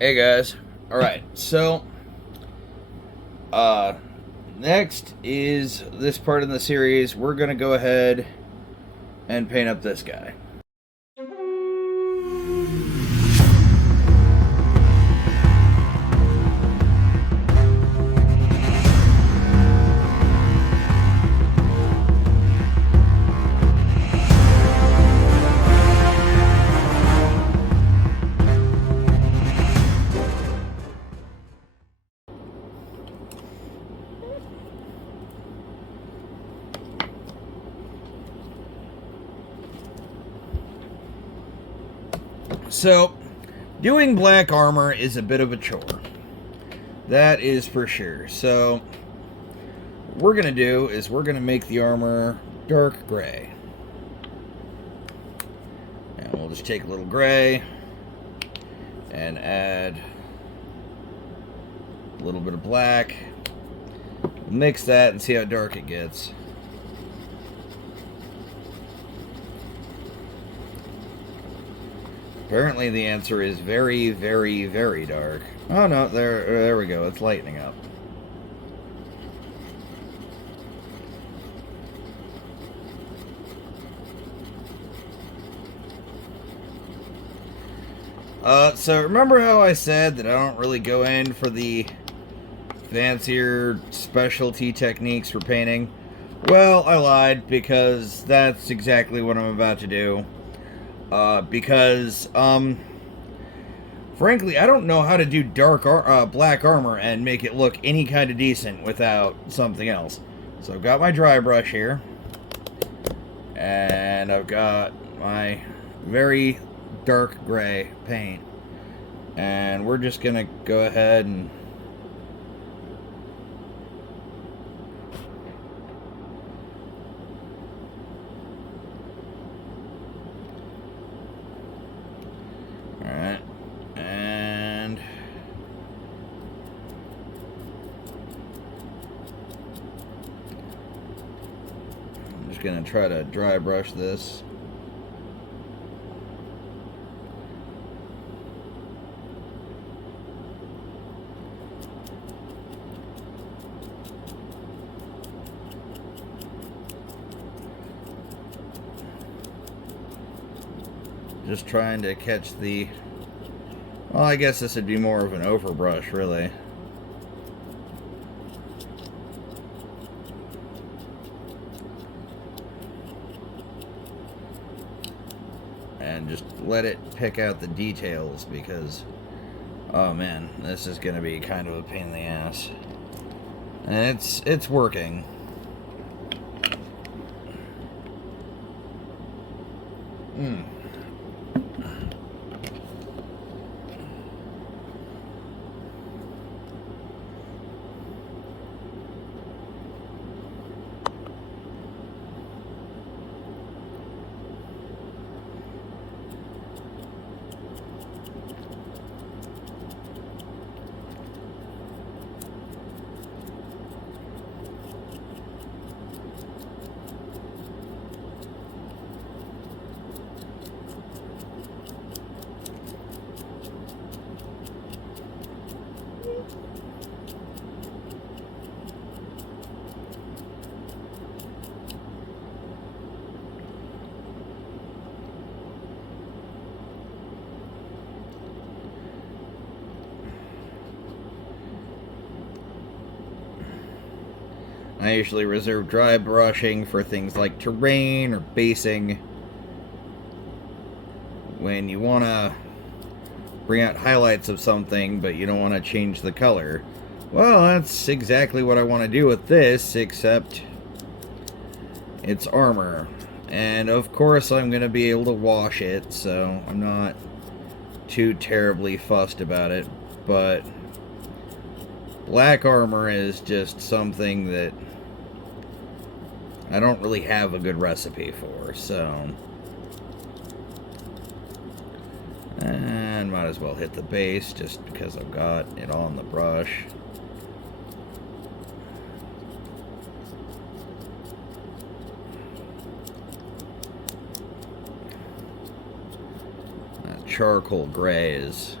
Hey guys. Alright, so uh next is this part in the series. We're gonna go ahead and paint up this guy. So, doing black armor is a bit of a chore. That is for sure. So, what we're gonna do is we're gonna make the armor dark gray. And we'll just take a little gray and add a little bit of black. Mix that and see how dark it gets. Apparently the answer is very, very, very dark. Oh no, there we go. It's lightening up. So remember how I said that I don't really go in for the fancier specialty techniques for painting? Well, I lied, because that's exactly what I'm about to do. Frankly, I don't know how to do black armor and make it look any kind of decent without something else. So I've got my dry brush here, and I've got my very dark gray paint, and we're just gonna go ahead and alright, and I'm just gonna try to dry brush this. Just trying to catch the... Well, I guess this would be more of an overbrush, really. And just let it pick out the details, because... Oh man, this is going to be kind of a pain in the ass. And it's working. Hmm. I usually reserve dry brushing for things like terrain or basing. When you want to bring out highlights of something, but you don't want to change the color. Well, that's exactly what I want to do with this, except it's armor. And of course I'm going to be able to wash it, so I'm not too terribly fussed about it. But black armor is just something that I don't really have a good recipe for, so... And might as well hit the base just because I've got it on the brush. That charcoal gray is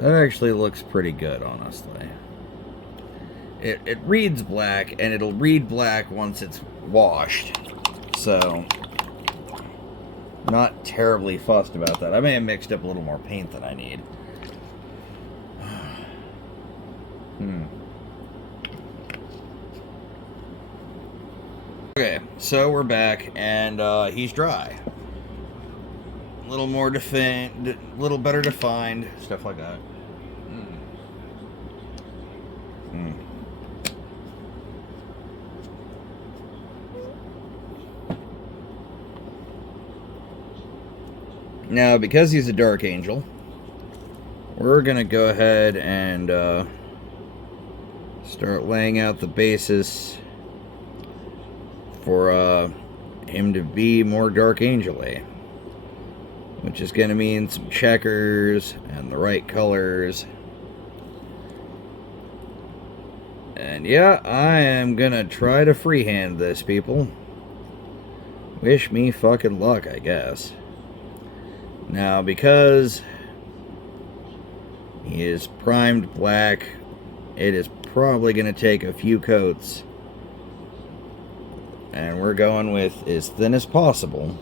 That actually looks pretty good, honestly. It reads black, and it'll read black once it's washed. So, not terribly fussed about that. I may have mixed up a little more paint than I need. Okay, so we're back, and he's dry. A little more defined, little better defined, stuff like that. Now, because he's a Dark Angel, we're going to go ahead and start laying out the basis for him to be more Dark Angel-y. Which is going to mean some checkers and the right colors. And yeah, I am going to try to freehand this, people. Wish me fucking luck, I guess. Now, because he is primed black, it is probably going to take a few coats. And we're going with as thin as possible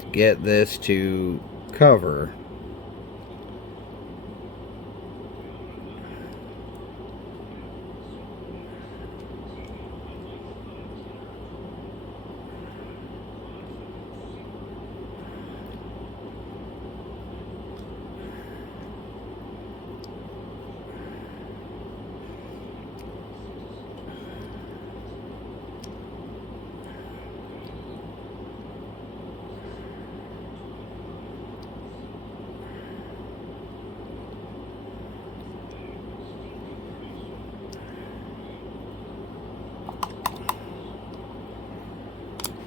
to get this to cover.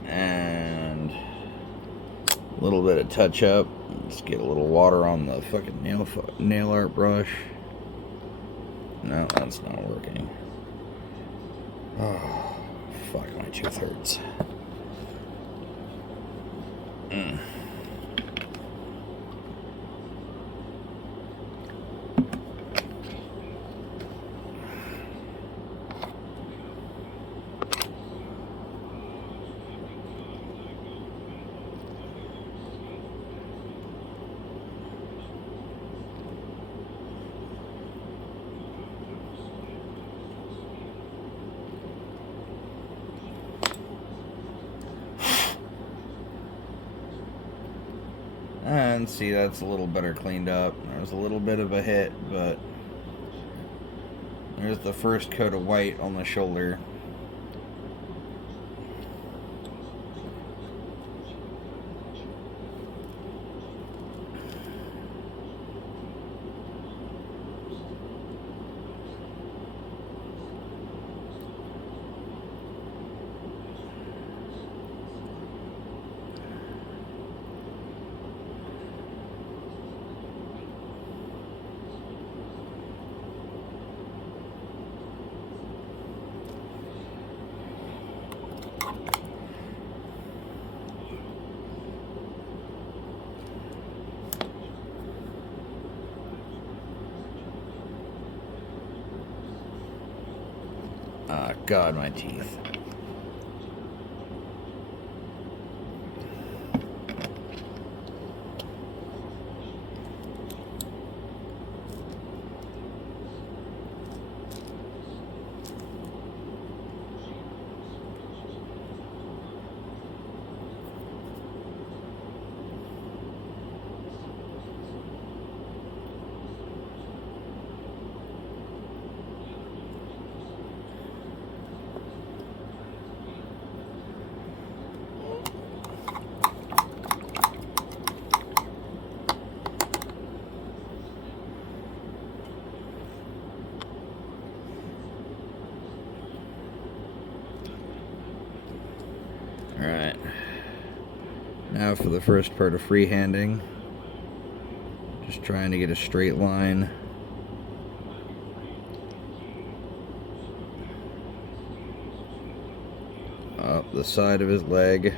And a little bit of touch up. Let's get a little water on the fucking nail art brush. No, that's not working. Oh, fuck, my tooth hurts. And see, that's a little better cleaned up. There's a little bit of a hit, but there's the first coat of white on the shoulder. Ah, God, my teeth. Alright. Now for the first part of freehanding. Just trying to get a straight line. Up the side of his leg.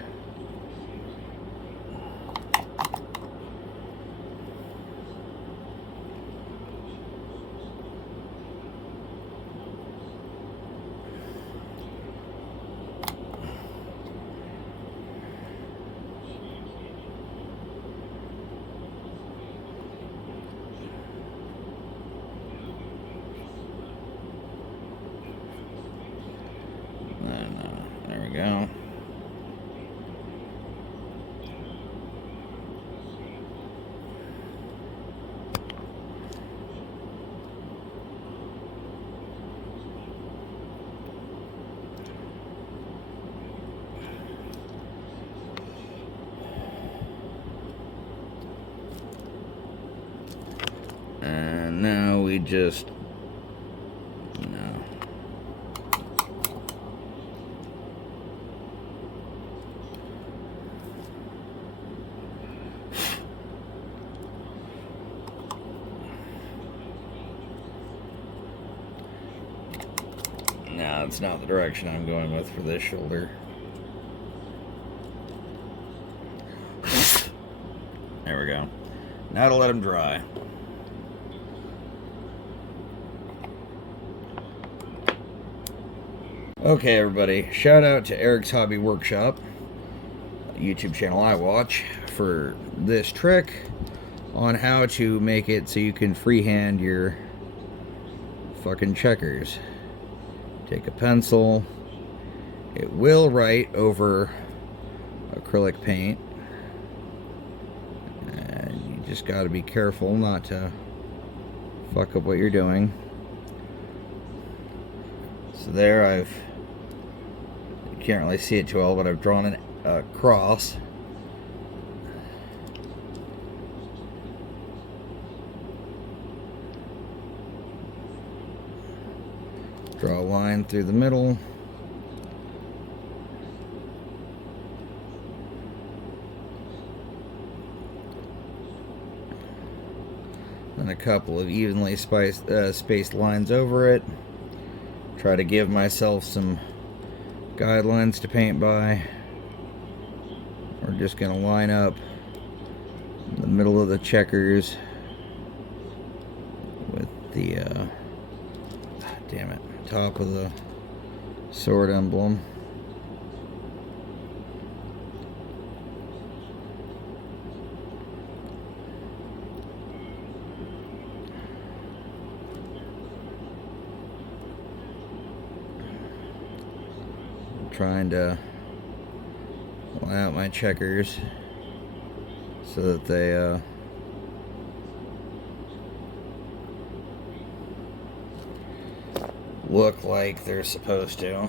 And now we just... No. No, it's not the direction I'm going with for this shoulder. There we go. Now to let them dry. Okay, everybody. Shout out to Eric's Hobby Workshop, YouTube channel I watch, for this trick on how to make it so you can freehand your fucking checkers. Take a pencil. It will write over acrylic paint. And you just got to be careful not to fuck up what you're doing. So there, you can't really see it too well, but I've drawn a cross. Draw a line through the middle. Then a couple of evenly spaced lines over it. Try to give myself some guidelines to paint by. We're just going to line up in the middle of the checkers with the damn it, top of the sword emblem. Trying to line out my checkers so that they look like they're supposed to.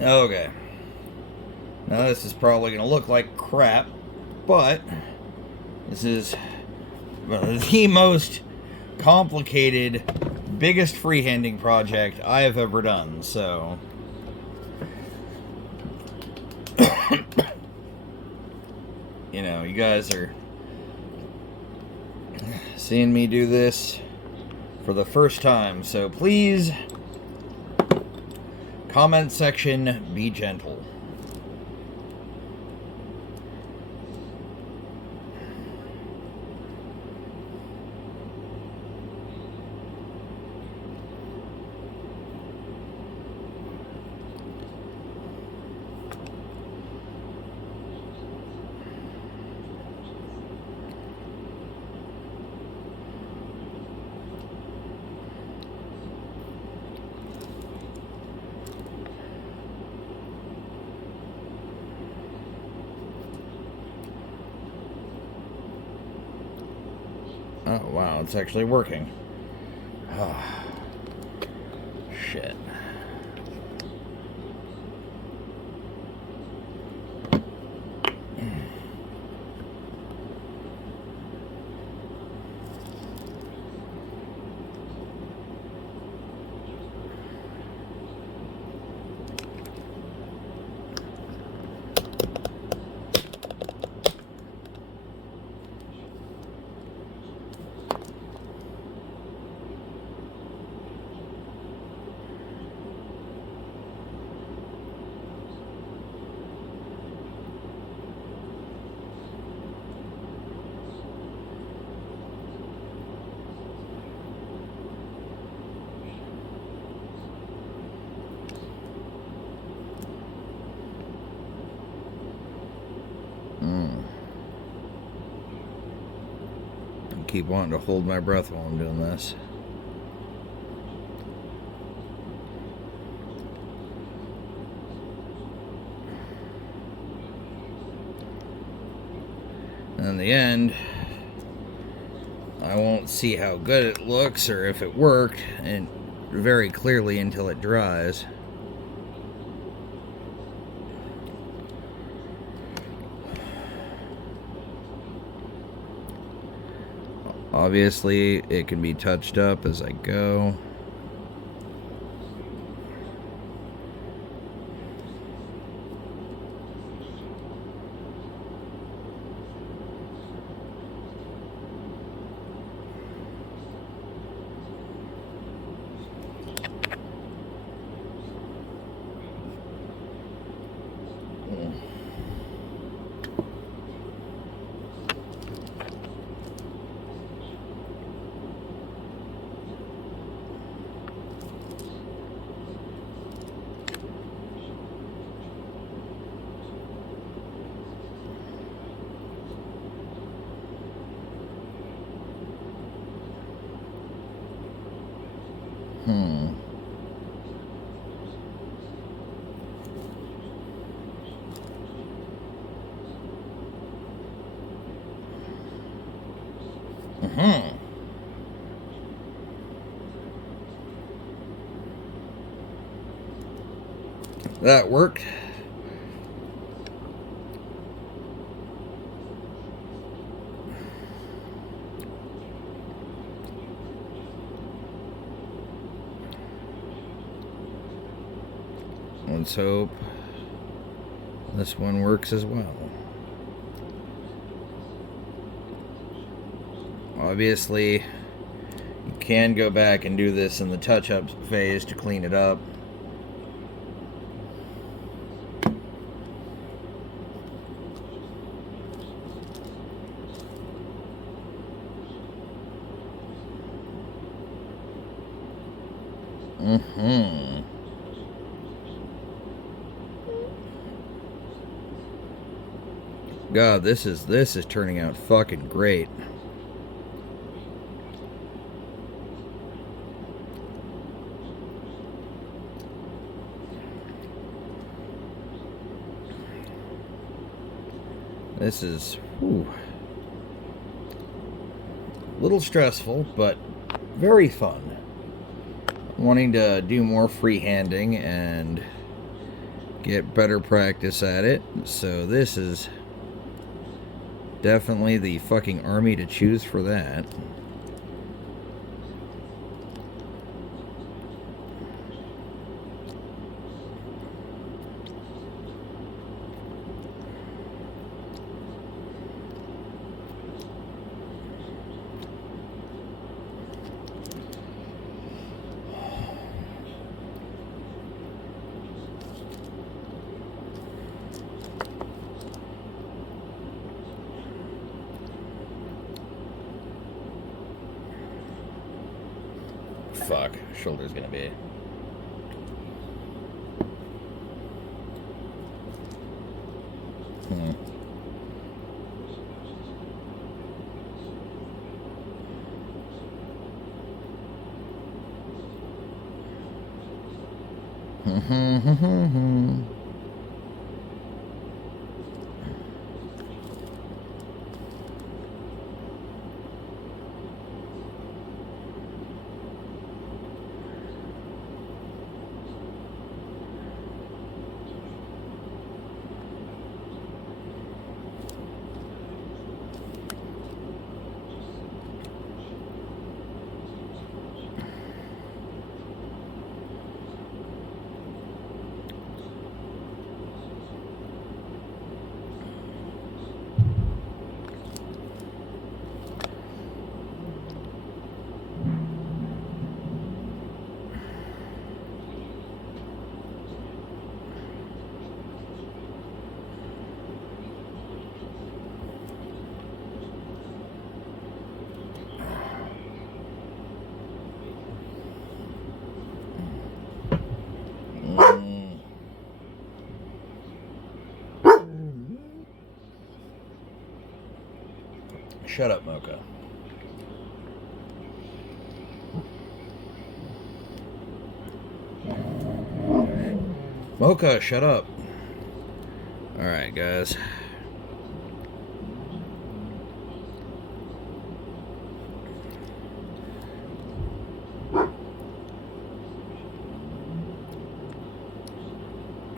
Okay. Now this is probably going to look like crap, but this is the most complicated, biggest freehanding project I have ever done, so... You know, you guys are seeing me do this for the first time, so please... Comment section, be gentle. Oh, wow, it's actually working. Oh, shit. keep wanting to hold my breath while I'm doing this. And in the end, I won't see how good it looks or if it worked, and very clearly until it dries. Obviously, it can be touched up as I go. That worked. Let's hope this one works as well. Obviously, you can go back and do this in the touch-up phase to clean it up. God, this is turning out fucking great. This is a little stressful, but very fun. I'm wanting to do more freehanding and get better practice at it, so this is definitely the fucking army to choose for that. Fuck, shoulder's gonna be. Shut up, Mocha. Mocha, shut up. Alright, guys.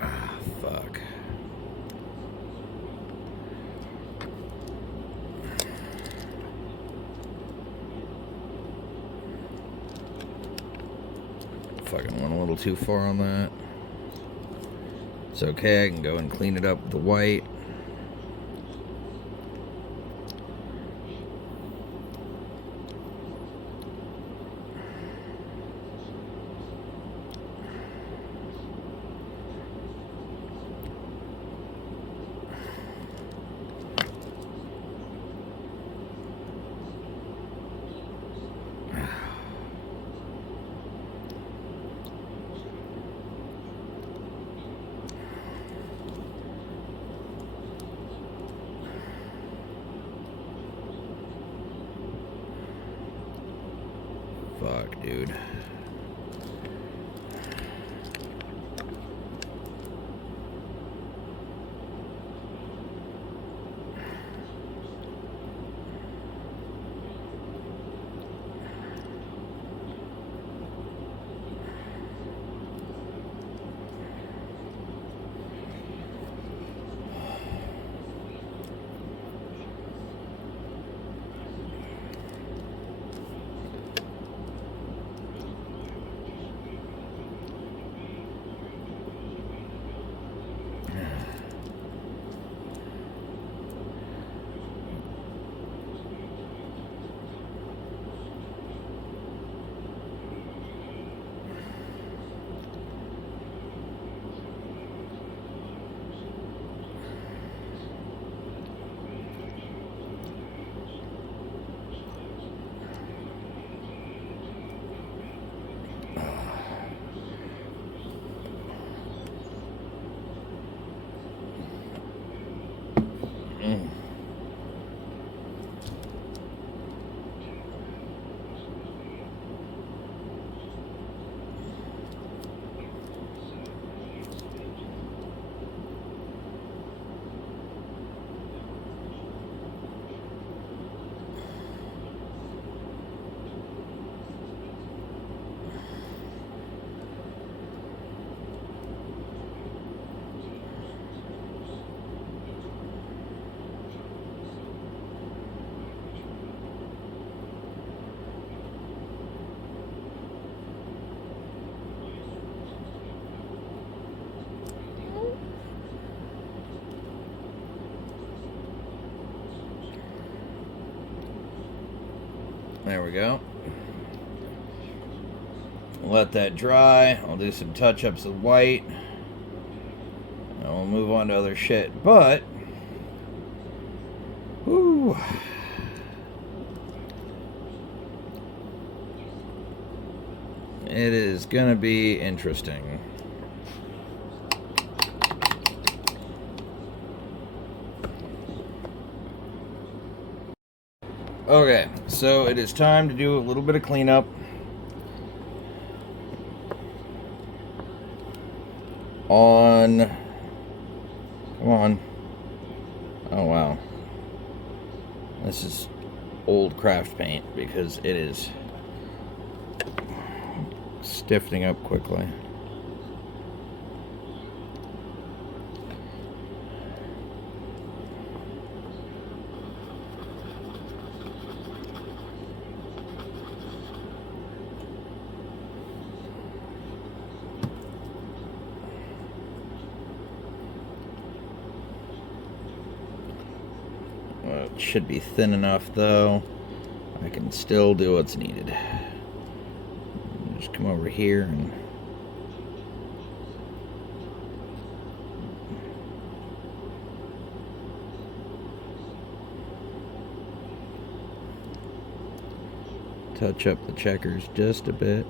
Ah, fuck. Fucking went a little too far on that. It's okay, I can go and clean it up with the white. Fuck, dude. There we go. Let that dry. I'll do some touch-ups of white. And we'll move on to other shit. But, whew, it is gonna be interesting. Okay, so it is time to do a little bit of cleanup on, come on, oh wow, this is old craft paint because it is stiffening up quickly. Well, it should be thin enough though. I can still do what's needed. Just come over here and touch up the checkers just a bit.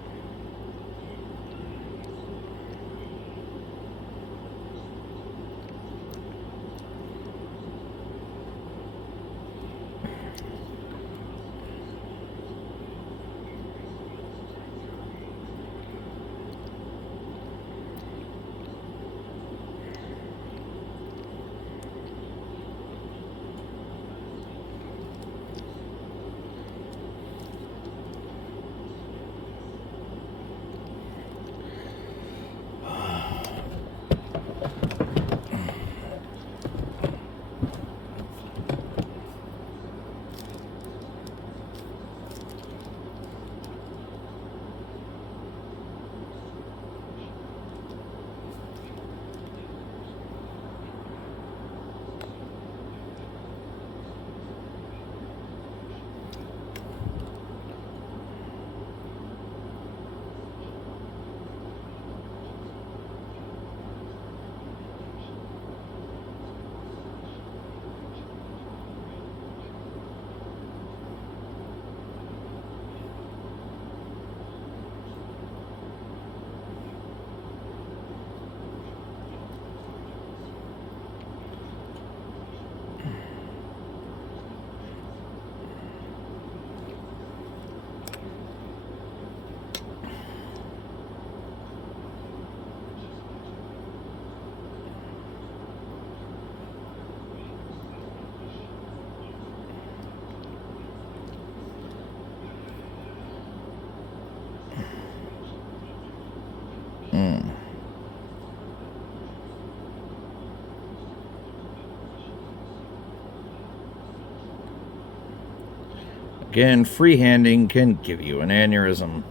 Again, freehanding can give you an aneurysm.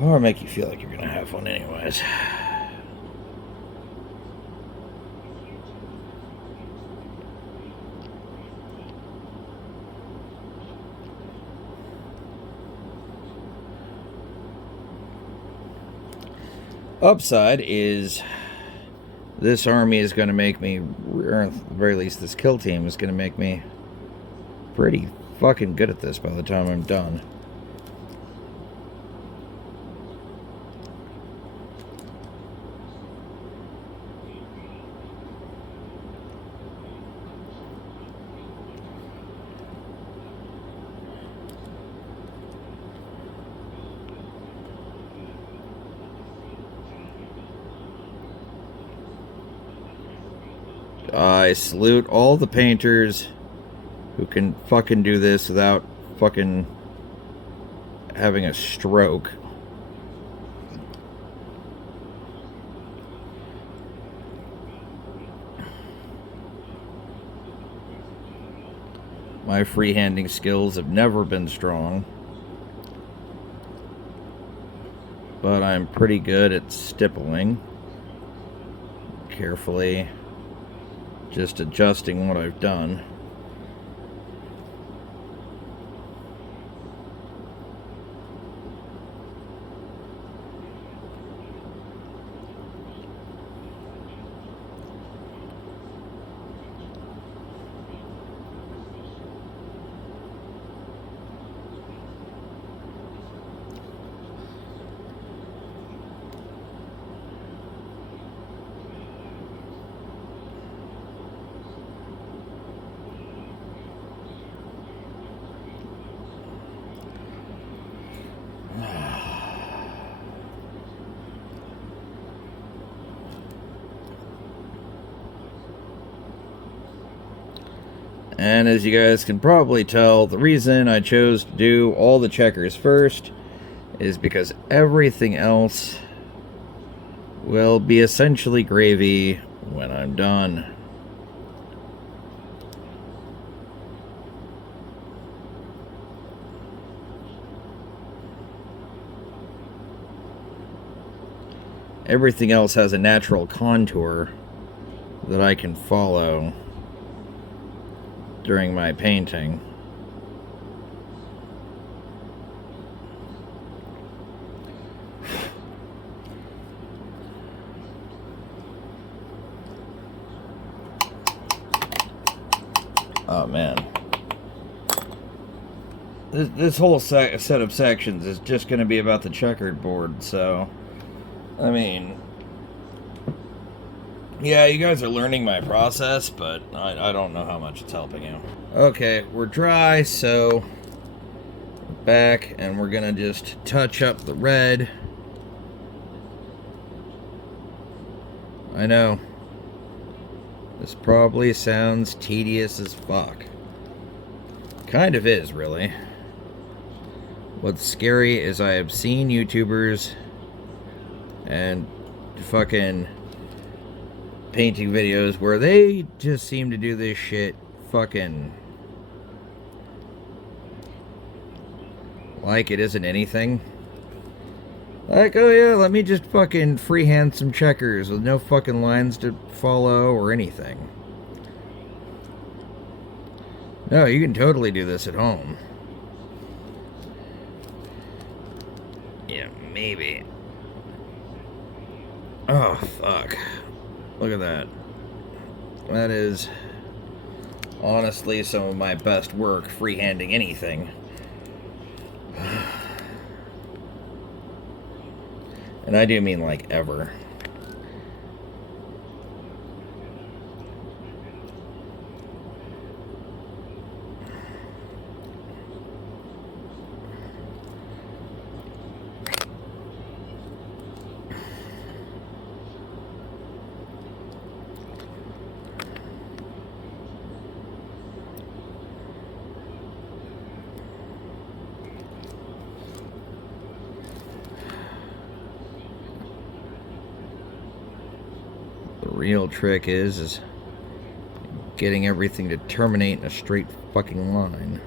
Or make you feel like you're gonna have one anyways. Upside is this army is going to make me, or at the very least this kill team is going to make me pretty fucking good at this by the time I'm done. I salute all the painters who can fucking do this without fucking having a stroke. My freehanding skills have never been strong, but I'm pretty good at stippling. Carefully just adjusting what I've done. And as you guys can probably tell, the reason I chose to do all the checkers first is because everything else will be essentially gravy when I'm done. Everything else has a natural contour that I can follow during my painting. Oh man, this whole set of sections is just going to be about the checkered board, so I mean, yeah, you guys are learning my process, but I don't know how much it's helping you. Okay, we're dry, so we're back, and we're gonna just touch up the red. I know, this probably sounds tedious as fuck. Kind of is, really. What's scary is I have seen YouTubers and fucking painting videos where they just seem to do this shit fucking like it isn't anything. Like, oh yeah, let me just fucking freehand some checkers with no fucking lines to follow or anything. No, you can totally do this at home. Yeah, maybe. Oh, fuck. Look at that. That is honestly some of my best work freehanding anything. And I do mean like ever. The real trick is getting everything to terminate in a straight fucking line.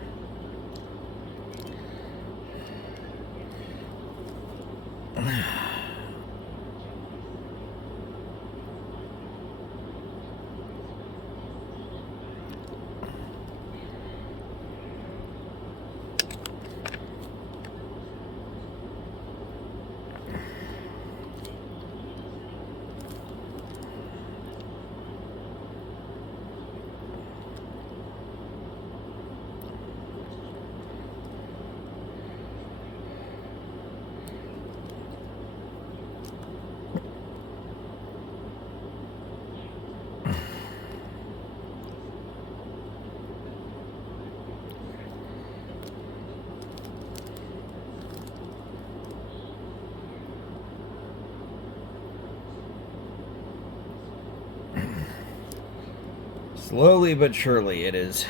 Slowly but surely it is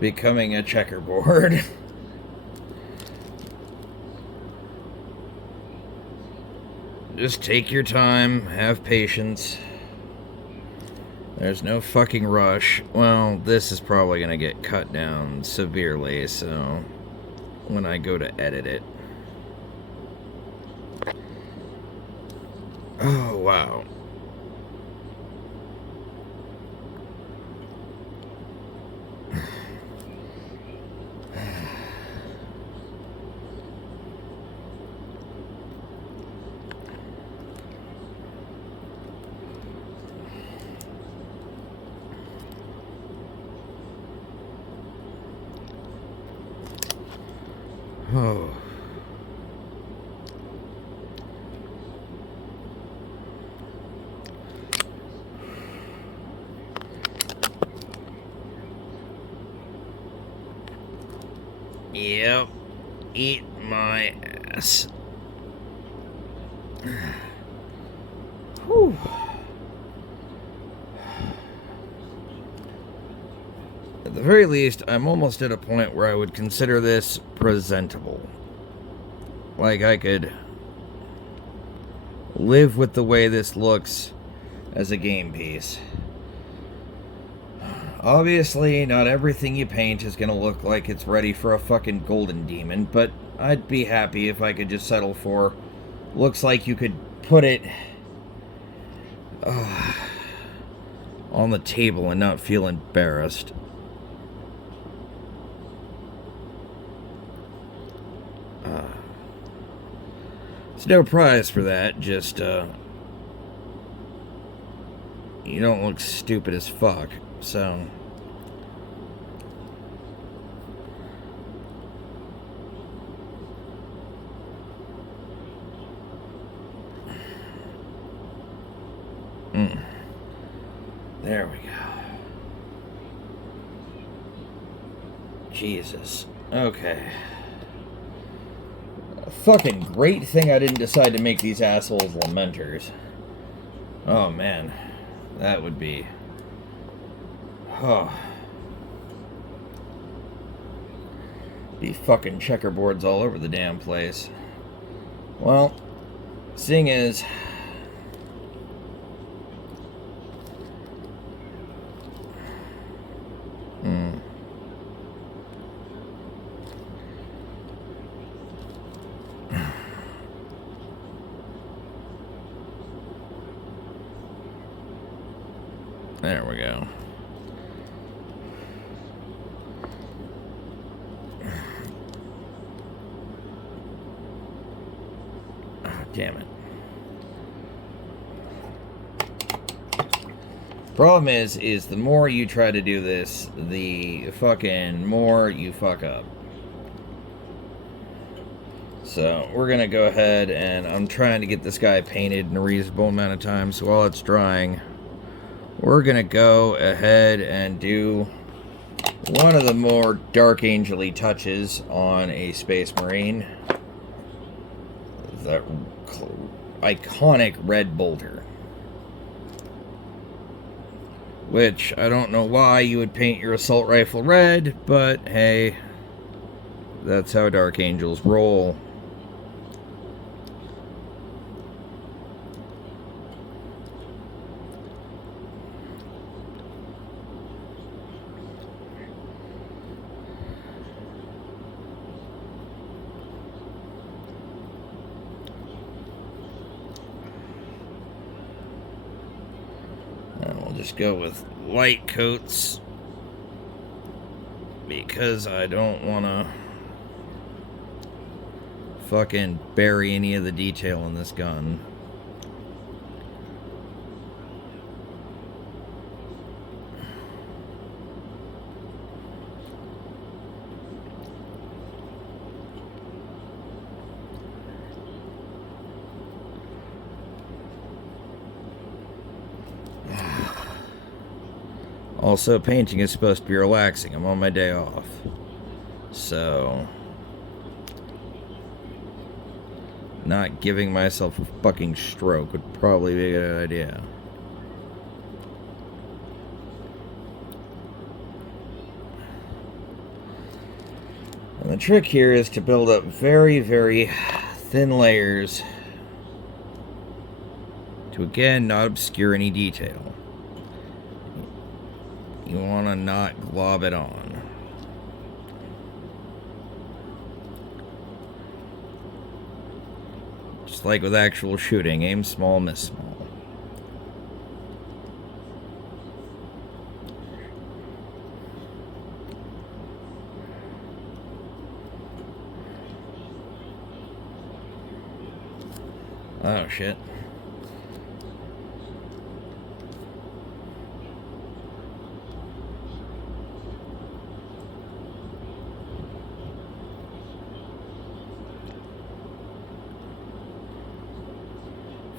becoming a checkerboard. Just take your time, have patience. There's no fucking rush. Well, this is probably gonna get cut down severely, so when I go to edit it. Oh, wow. Oh. Yep. Eat my ass. Whew. At the very least, I'm almost at a point where I would consider this presentable. Like I could live with the way this looks as a game piece. Obviously, not everything you paint is going to look like it's ready for a fucking golden demon, but I'd be happy if I could just settle for looks like you could put it on the table and not feel embarrassed. There's no prize for that, just, you don't look stupid as fuck, so... There we go. Jesus. Okay. A fucking great thing I didn't decide to make these assholes lamenters. Oh, man. That would be... Oh. Be fucking checkerboards all over the damn place. Well, seeing as... There we go. Oh, damn it. Problem is the more you try to do this, the fucking more you fuck up. So, we're gonna go ahead and I'm trying to get this guy painted in a reasonable amount of time, so while it's drying, we're gonna go ahead and do one of the more Dark Angel-y touches on a Space Marine. The iconic red bolter. Which, I don't know why you would paint your assault rifle red, but hey, that's how Dark Angels roll. And we'll just go with light coats because I don't want to fucking bury any of the detail in this gun. Also, painting is supposed to be relaxing. I'm on my day off. So, not giving myself a fucking stroke would probably be a good idea. And the trick here is to build up very, very thin layers to, again, not obscure any detail. You want to not glob it on. Just like with actual shooting, aim small, miss small. Oh, shit.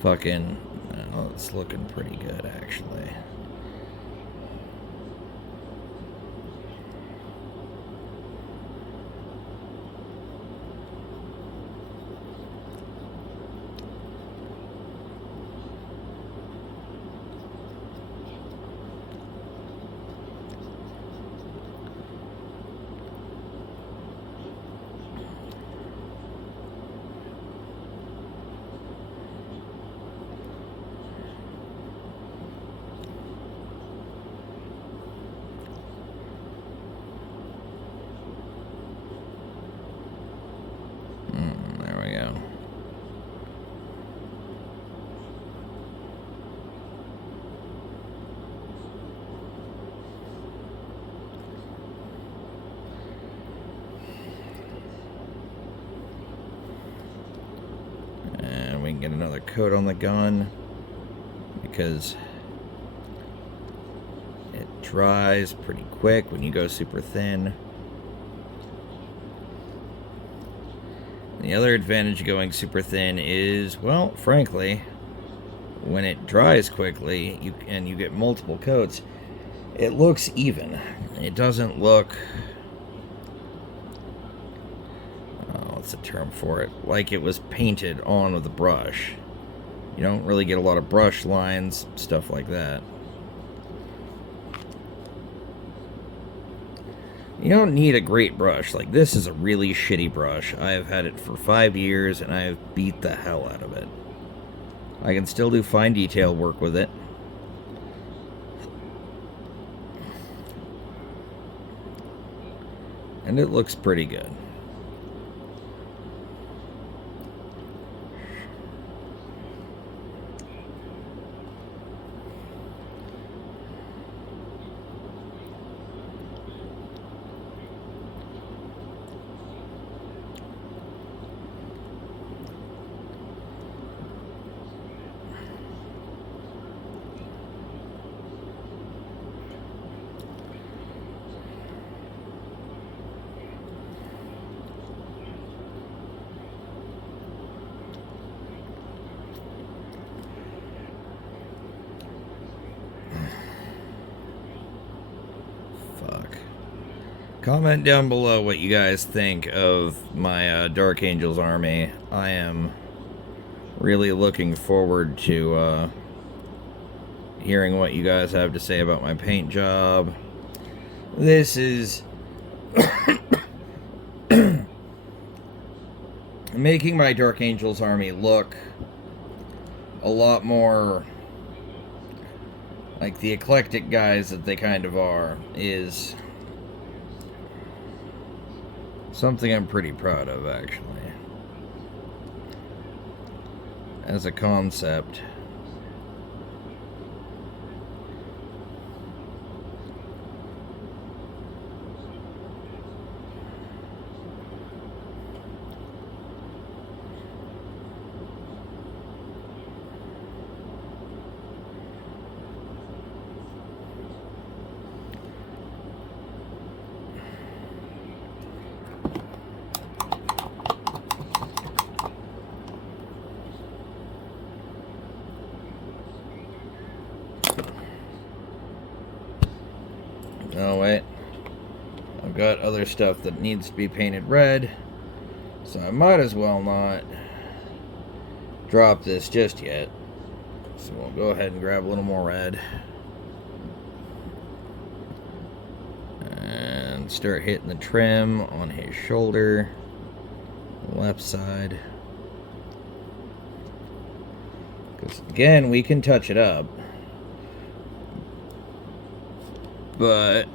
Fucking, well, it's looking pretty good, actually. There we go. And we can get another coat on the gun because it dries pretty quick when you go super thin. The other advantage of going super thin is, well, frankly, when it dries quickly and you get multiple coats, it looks even. It doesn't look, what's the term for it? Like it was painted on with a brush. You don't really get a lot of brush lines, stuff like that. You don't need a great brush. Like, this is a really shitty brush. I have had it for 5 years, and I have beat the hell out of it. I can still do fine detail work with it. And it looks pretty good. Comment down below what you guys think of my Dark Angels army. I am really looking forward to hearing what you guys have to say about my paint job. This is making my Dark Angels army look a lot more like the eclectic guys that they kind of are is something I'm pretty proud of, actually. As a concept. Oh, wait. I've got other stuff that needs to be painted red, so I might as well not drop this just yet. So we'll go ahead and grab a little more red. And start hitting the trim on his shoulder, left side. Because again, we can touch it up. But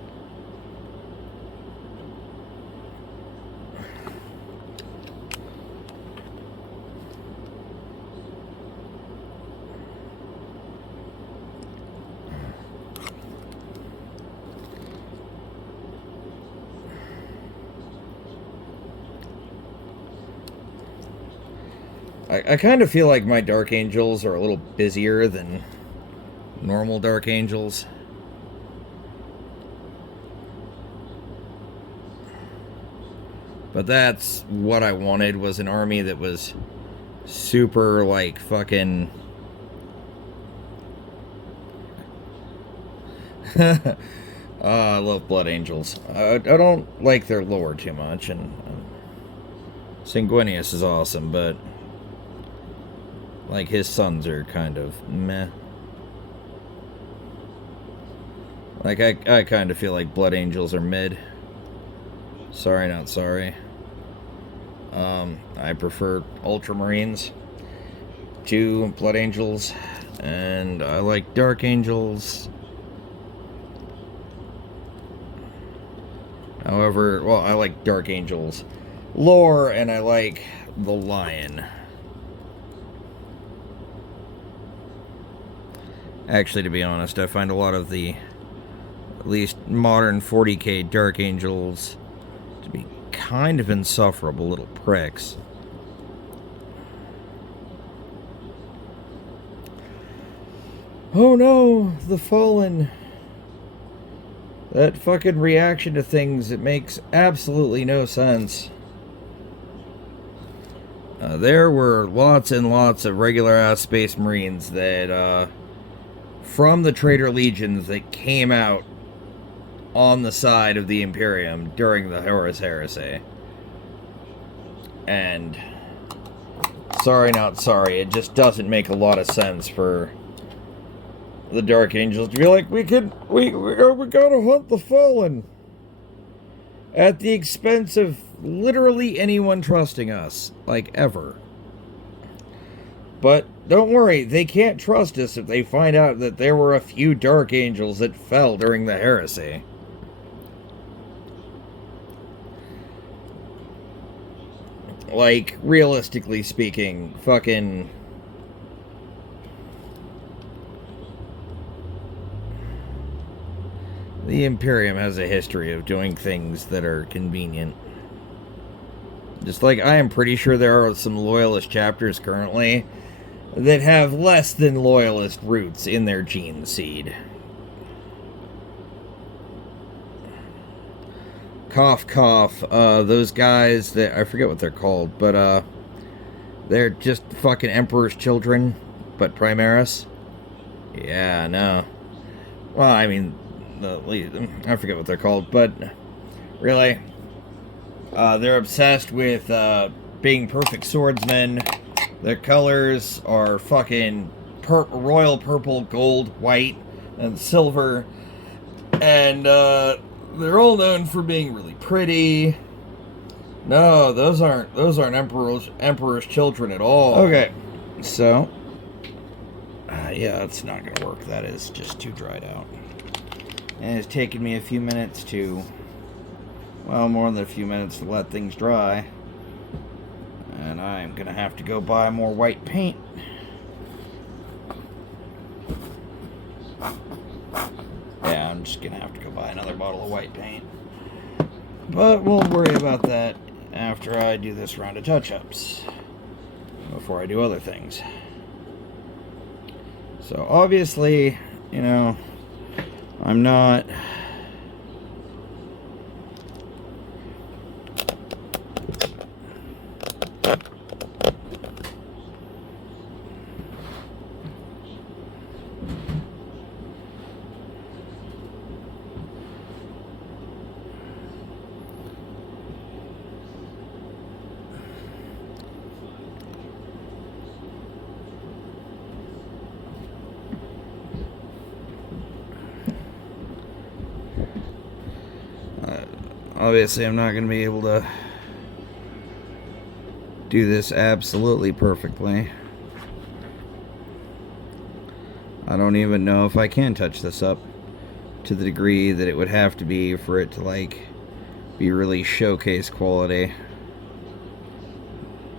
I kind of feel like my Dark Angels are a little busier than normal Dark Angels. But that's what I wanted, was an army that was super, like, fucking... I love Blood Angels. I don't like their lore too much, and Sanguinius is awesome, but like his sons are kind of meh. Like I kind of feel like Blood Angels are mid. Sorry, not sorry. I prefer Ultramarines to Blood Angels, and I like Dark Angels. However, well, I like Dark Angels lore, and I like the Lion. Actually, to be honest, I find a lot of the, at least modern 40k Dark Angels, to be kind of insufferable little pricks. Oh no, the Fallen. That fucking reaction to things, it makes absolutely no sense. There were lots and lots of regular-ass Space Marines that, from the Traitor Legions that came out on the side of the Imperium during the Horus Heresy. And, sorry, not sorry, it just doesn't make a lot of sense for the Dark Angels to be like, we gotta hunt the Fallen at the expense of literally anyone trusting us, like, ever. But don't worry, they can't trust us if they find out that there were a few Dark Angels that fell during the heresy. Like, realistically speaking, fucking... the Imperium has a history of doing things that are convenient. Just like I am pretty sure there are some loyalist chapters currently that have less than loyalist roots in their gene seed. Cough, cough. Those guys that, I forget what they're called, but they're just fucking Emperor's children, but Primaris. Yeah, no. Well, I mean, I forget what they're called, but really, they're obsessed with being perfect swordsmen. Their colors are fucking royal purple, gold, white, and silver, and they're all known for being really pretty. No, those aren't Emperor's children at all. Okay, so yeah, that's not gonna work. That is just too dried out. And it's taken me a few minutes to, well, more than a few minutes to let things dry. And I'm gonna have to go buy more white paint. Yeah, I'm just gonna have to go buy another bottle of white paint. But we'll worry about that after I do this round of touch-ups, before I do other things. So obviously, you know, I'm not... Obviously, I'm not going to be able to do this absolutely perfectly. I don't even know if I can touch this up to the degree that it would have to be for it to, like, be really showcase quality.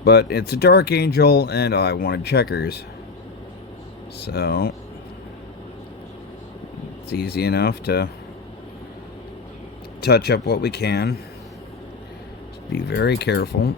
But it's a Dark Angel, and I wanted checkers. So, it's easy enough to touch up what we can. Just be very careful.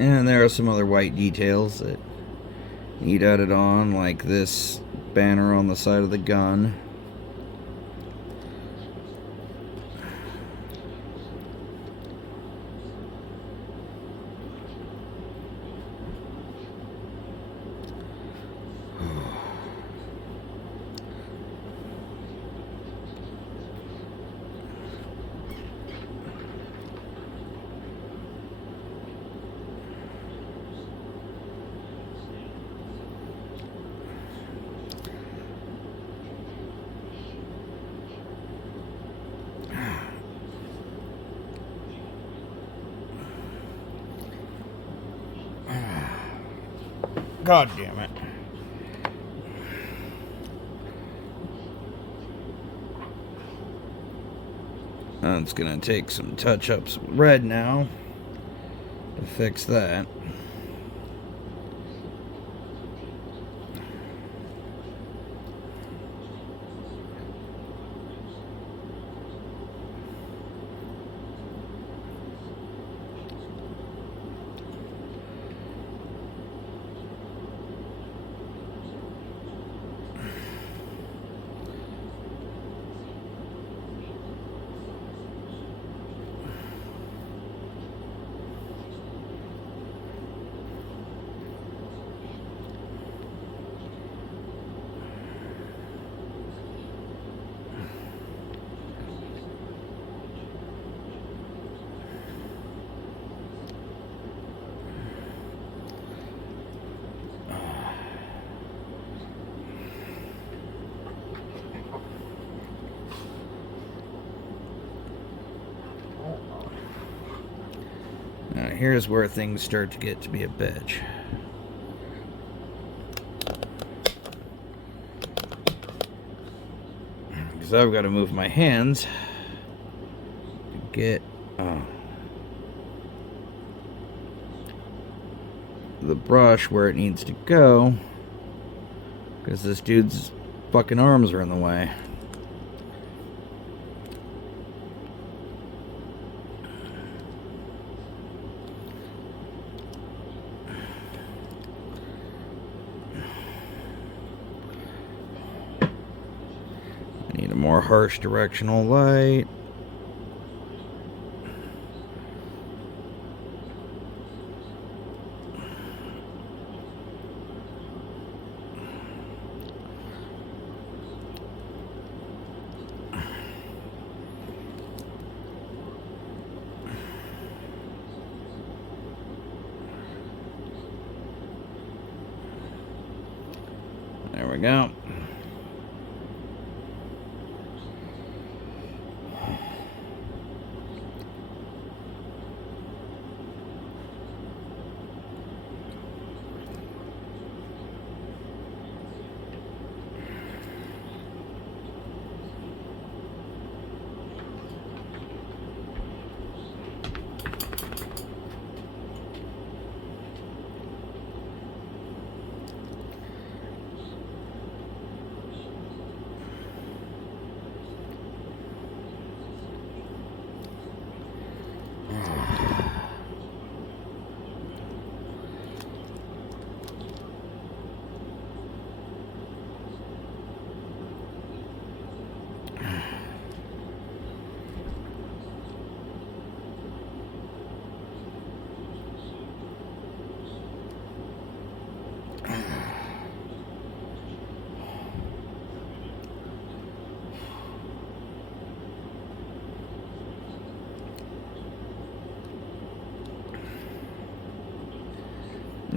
And there are some other white details that need added on, like this banner on the side of the gun. God damn it. It's gonna take some touch-ups with red now to fix that. Now here's where things start to get to be a bitch. Because I've got to move my hands to get the brush where it needs to go. Because this dude's fucking arms are in the way. Need a more harsh directional light. There we go.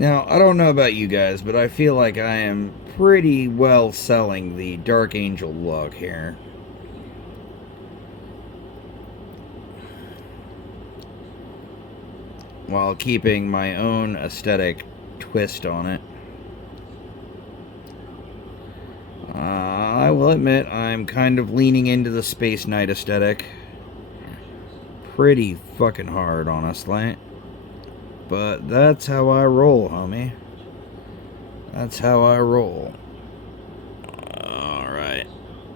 Now, I don't know about you guys, but I feel like I am pretty well selling the Dark Angel look here. While keeping my own aesthetic twist on it. I will admit, I'm kind of leaning into the Space Knight aesthetic. Pretty fucking hard, honestly. But that's how I roll, homie. That's how I roll. Alright.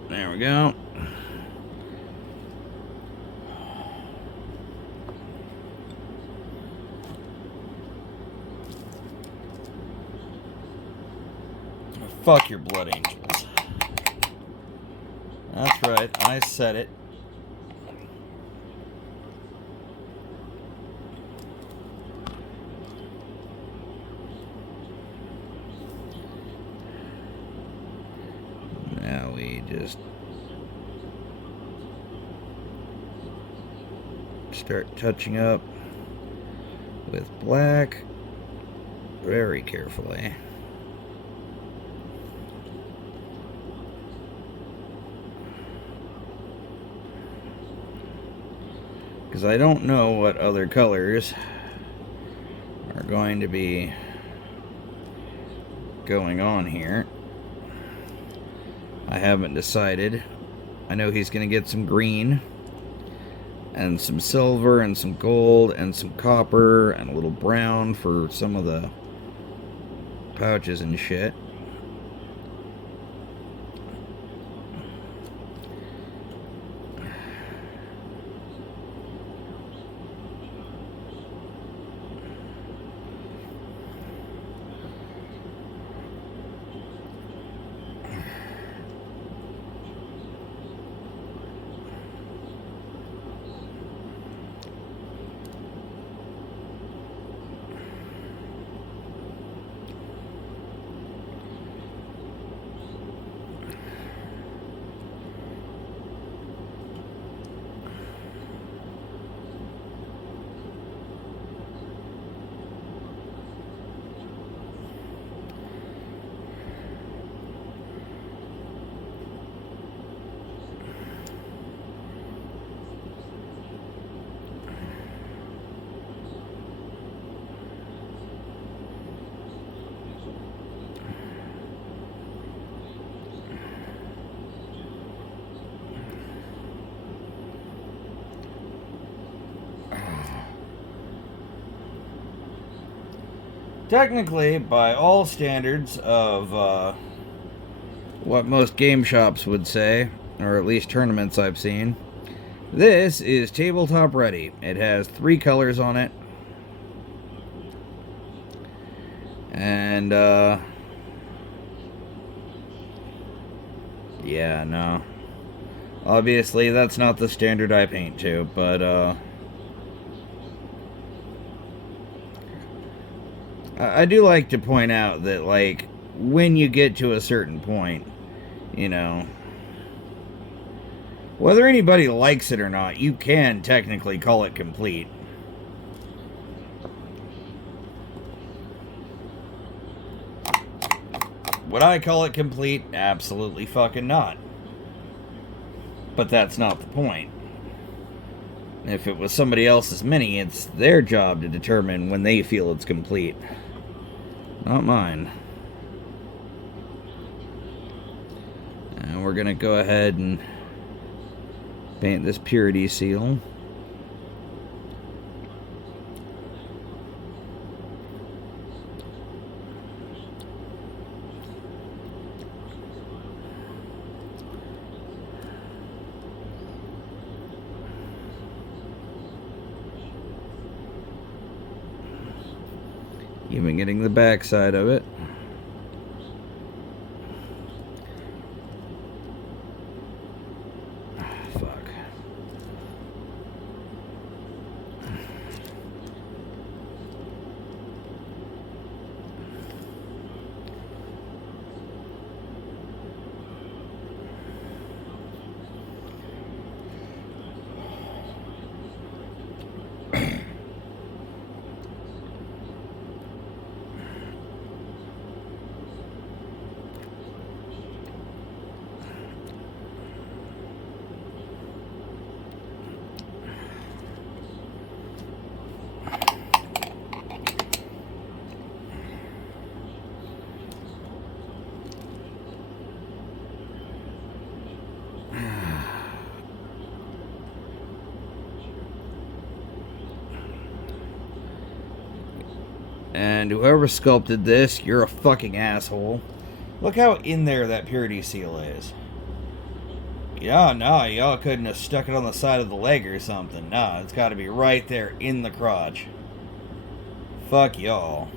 There we go. Fuck your Blood Angels. That's right, I said it. Now we just start touching up with black very carefully. Because I don't know what other colors are going to be going on here. I haven't decided. I know he's going to get some green and some silver and some gold and some copper and a little brown for some of the pouches and shit. Technically, by all standards of what most game shops would say, or at least tournaments I've seen, this is tabletop ready. It has 3 colors on it. And, yeah, no. Obviously, that's not the standard I paint to, but, I do like to point out that, like, when you get to a certain point, you know, whether anybody likes it or not, you can technically call it complete. Would I call it complete? Absolutely fucking not. But that's not the point. If it was somebody else's mini, it's their job to determine when they feel it's complete. Not mine. And we're gonna go ahead and paint this purity seal. Even getting the back side of it. Fuck. And whoever sculpted this, you're a fucking asshole. Look how in there that purity seal is. Yeah, no, y'all couldn't have stuck it on the side of the leg or something. Nah, it's got to be right there in the crotch. Fuck y'all.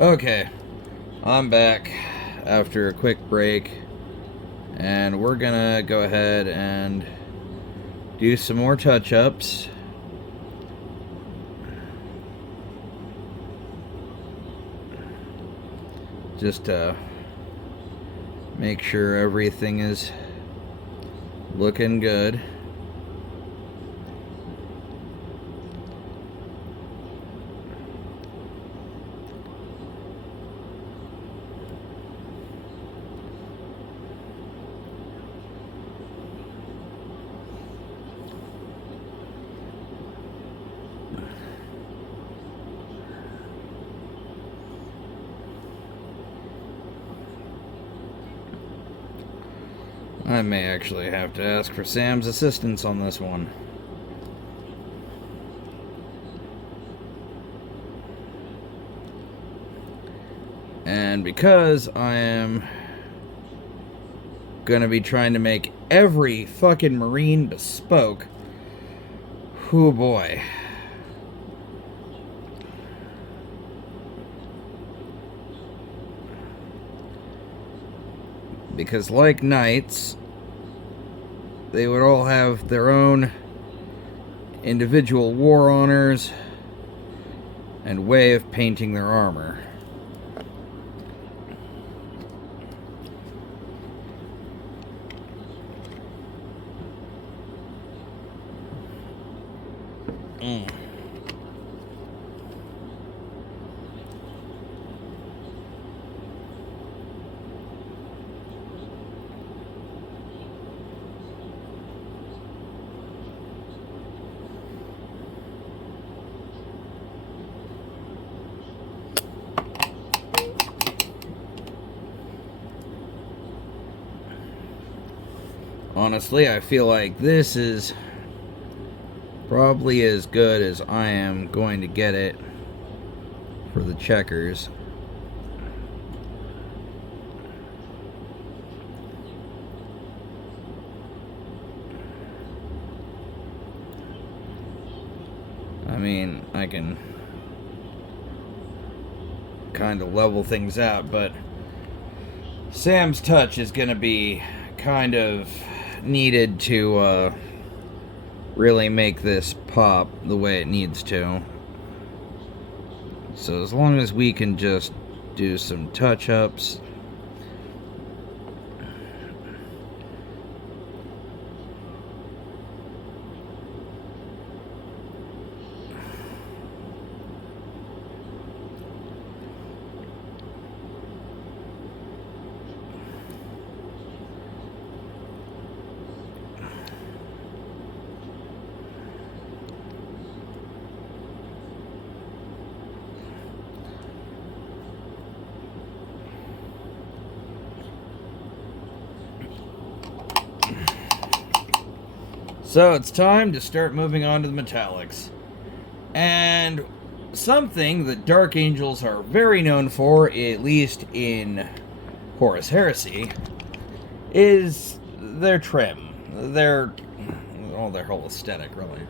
Okay, I'm back after a quick break, and we're gonna go ahead and do some more touch-ups. Just to make sure everything is looking good. I may actually have to ask for Sam's assistance on this one. And because I am gonna be trying to make every fucking Marine bespoke, oh boy. Because like knights, they would all have their own individual war honors and way of painting their armor. Honestly, I feel like this is probably as good as I am going to get it for the checkers. I mean, I can kind of level things out, but Sam's touch is going to be kind of needed to really make this pop the way it needs to. So as long as we can just do some touch-ups. So it's time to start moving on to the metallics. And something that Dark Angels are very known for, at least in Horus Heresy, is their trim. Their whole aesthetic, really.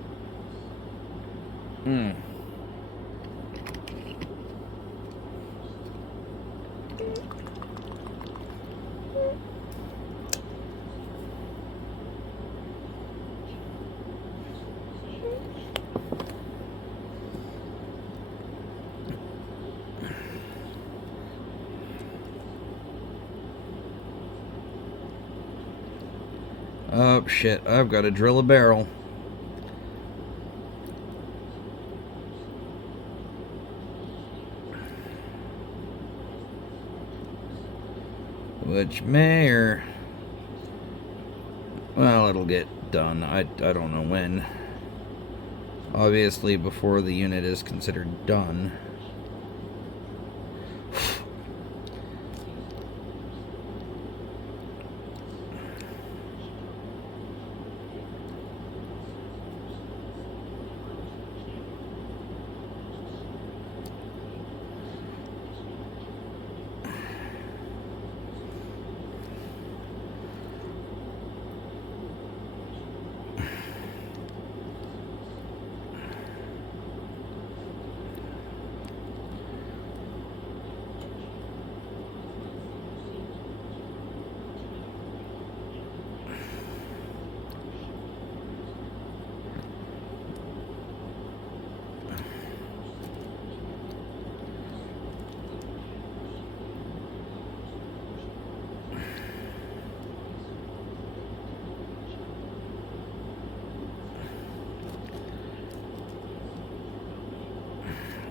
Oh, shit. I've got to drill a barrel. Which may or... well, it'll get done. I don't know when. Obviously, before the unit is considered done.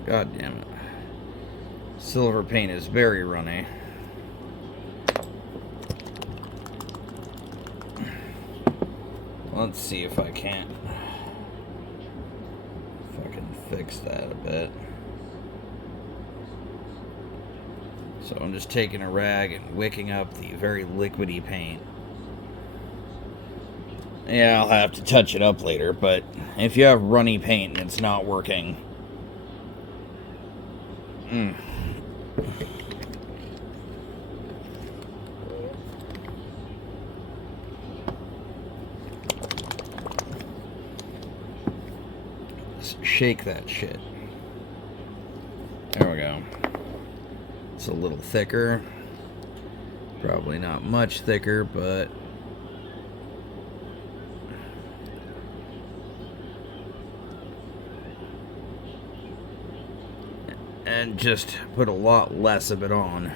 God damn it. Silver paint is very runny. Let's see if I can fix that a bit. So I'm just taking a rag and wicking up the very liquidy paint. Yeah, I'll have to touch it up later, but if you have runny paint and it's not working, shake that shit. There we go. It's a little thicker. Probably not much thicker, but and just put a lot less of it on.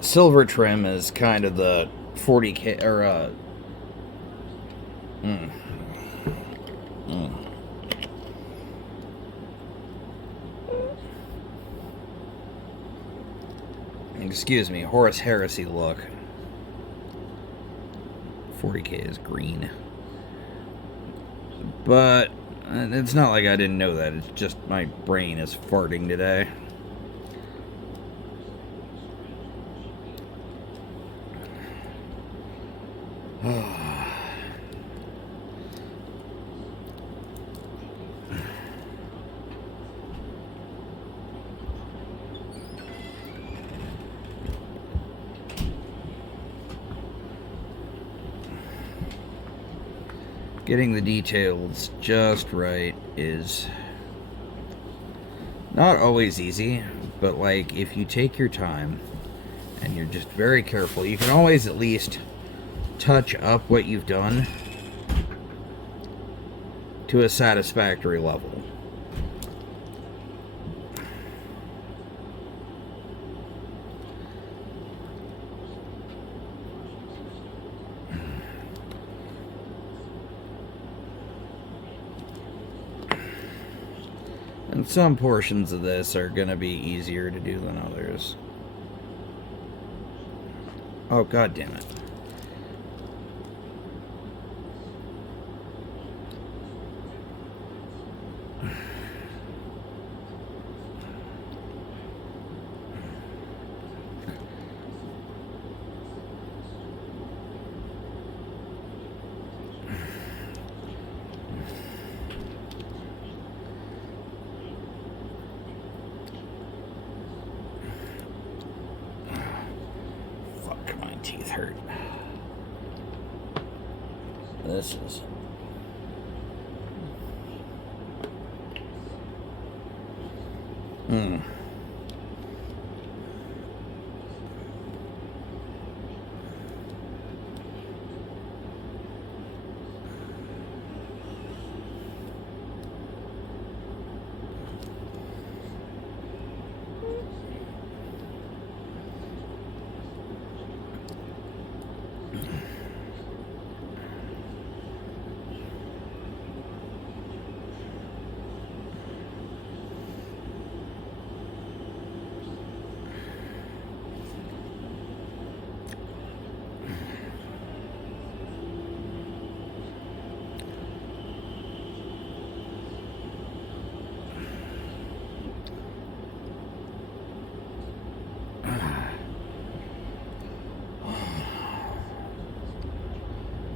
Silver trim is kind of the 40K or excuse me, Horus Heresy look. 40K is green. But it's not like I didn't know that. It's just my brain is farting today. Getting the details just right is not always easy, but like if you take your time and you're just very careful, you can always at least touch up what you've done to a satisfactory level. And some portions of this are going to be easier to do than others. Oh, God damn it. teeth hurt. This is...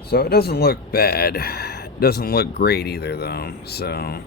So it doesn't look bad. It doesn't look great either, though, so...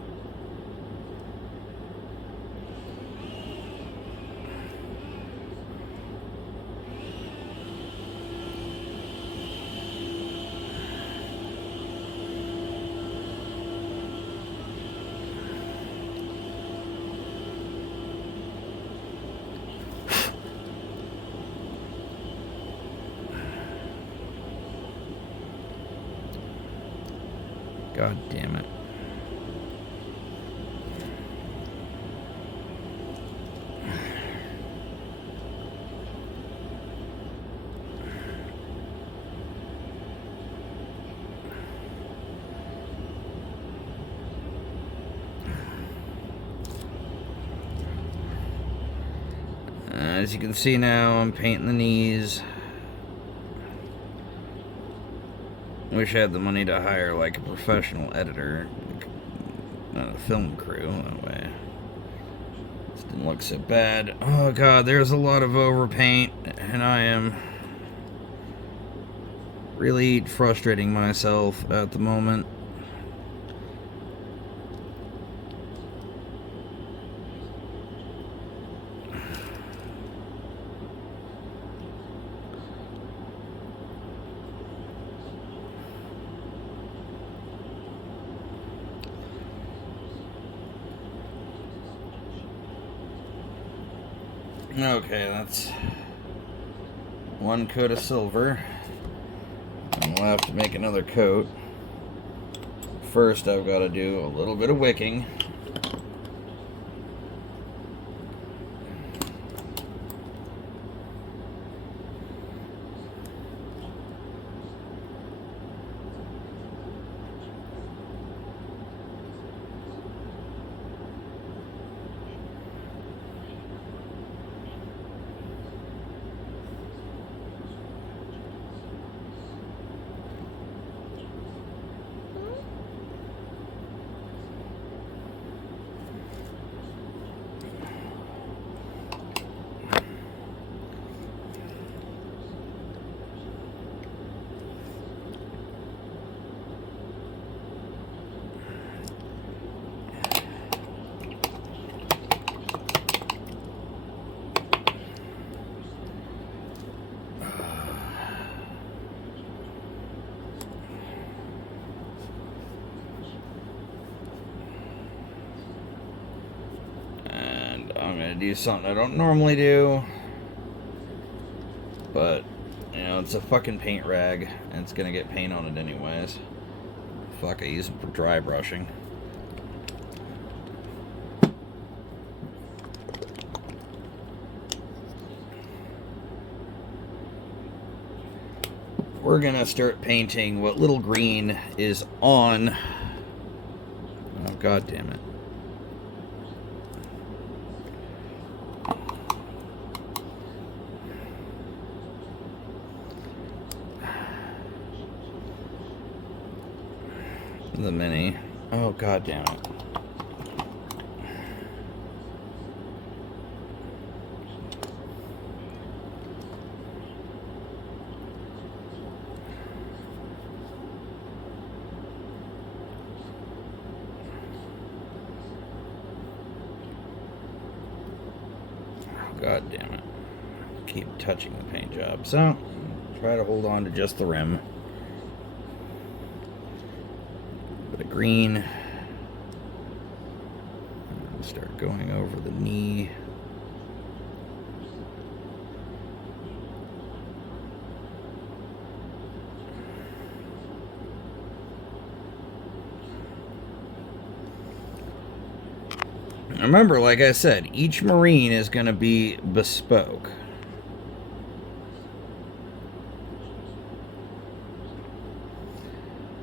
God damn it. As you can see now, I'm painting the knees. Wish I had the money to hire like a professional editor, not a film crew. That way, this didn't look so bad. Oh god, there's a lot of overpaint, and I am really frustrating myself at the moment. Okay, that's one coat of silver. And we'll have to make another coat. First, I've got to do a little bit of wicking. I'm going to do something I don't normally do, but, you know, it's a fucking paint rag, and it's going to get paint on it anyways. Fuck, I use it for dry brushing. We're going to start painting what little green is on... Oh, god damn it. The mini. Oh, god damn it. Oh, god damn it. Keep touching the paint job. So, try to hold on to just the rim. Bit of green. Start going over the knee. Remember, like I said, each Marine is going to be bespoke.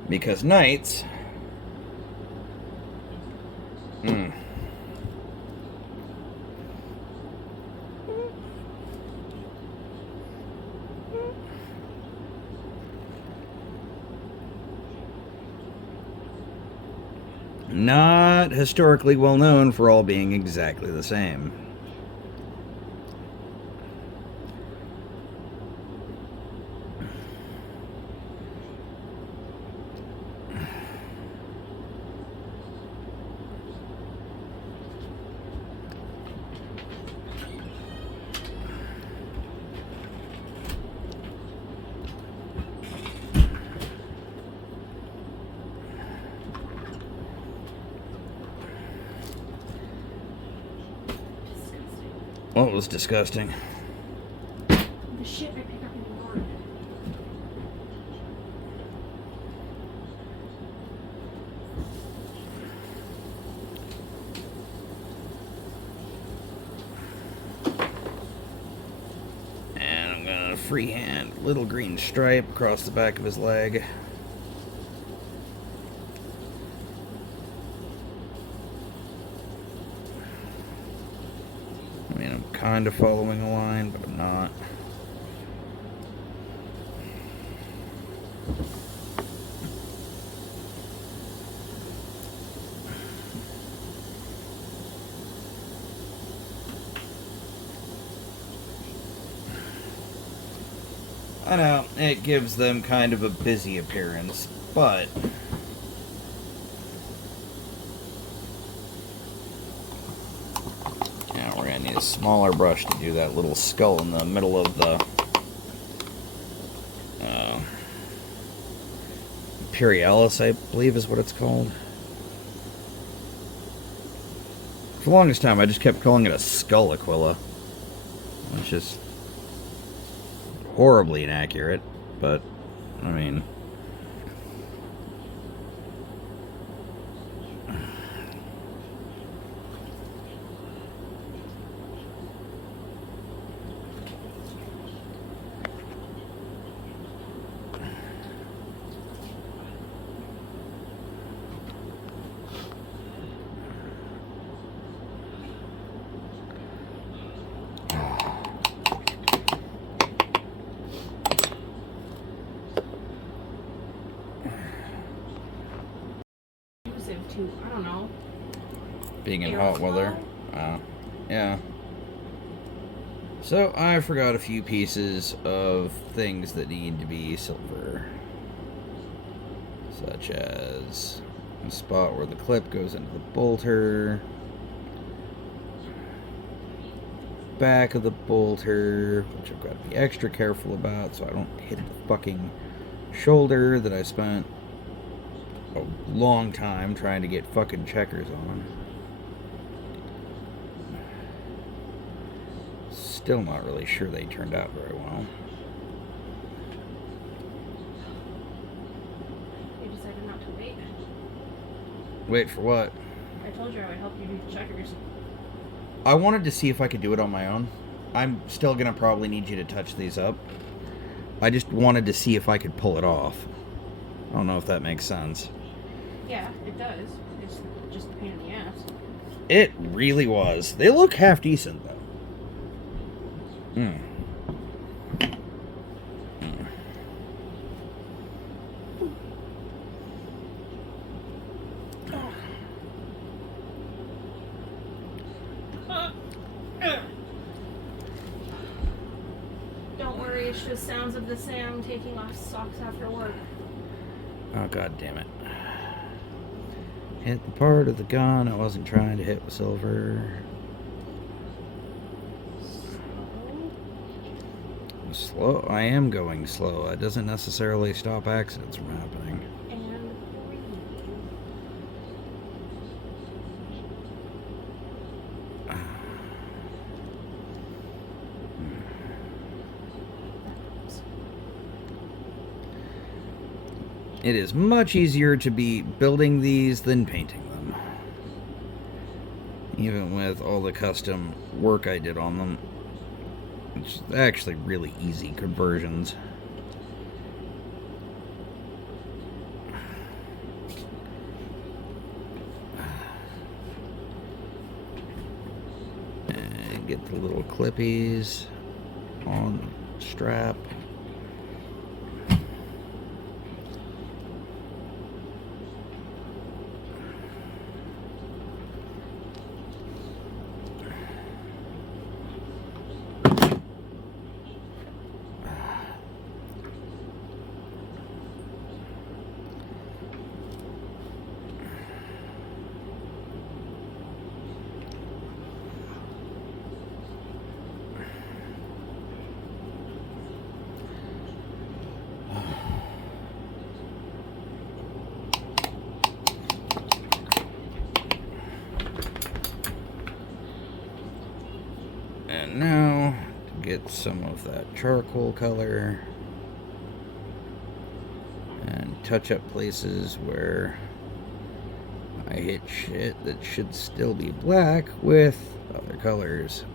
Because Knights... not historically well known for all being exactly the same. Well, it was disgusting. The shit I pick up in the yard. And I'm gonna freehand little green stripe across the back of his leg. I mean, I'm kind of following a line, but I'm not. I know, it gives them kind of a busy appearance, but... yeah, we're gonna need a smaller brush to do that little skull in the middle of the... Imperialis, I believe is what it's called. For the longest time, I just kept calling it a skull Aquila. Which is horribly inaccurate, but, I mean... To, I don't know. being in hot weather. Yeah. So I forgot a few pieces of things that need to be silver. Such as a spot where the clip goes into the bolter. Back of the bolter, which I've got to be extra careful about so I don't hit the fucking shoulder that I spent a long time trying to get fucking checkers on. Still not really sure they turned out very well. You decided not to wait. Wait for what? I told you I would help you do the checkers. I wanted to see if I could do it on my own. I'm still gonna probably need you to touch these up. I just wanted to see if I could pull it off. I don't know if that makes sense. Yeah, it does. It's just a pain in the ass. It really was. They look half decent, though. Don't worry, it's just sounds of the Sam taking off socks after work. Oh, god damn it. Hit the part of the gun I wasn't trying to hit with silver. Slow. I am going slow. That doesn't necessarily stop accidents from happening. And breathe. It is much easier to be building these than painting them. Even with all the custom work I did on them. It's actually really easy conversions. And get the little clippies on the strap. And now, to get some of that charcoal color and touch up places where I hit shit that should still be black with other colors.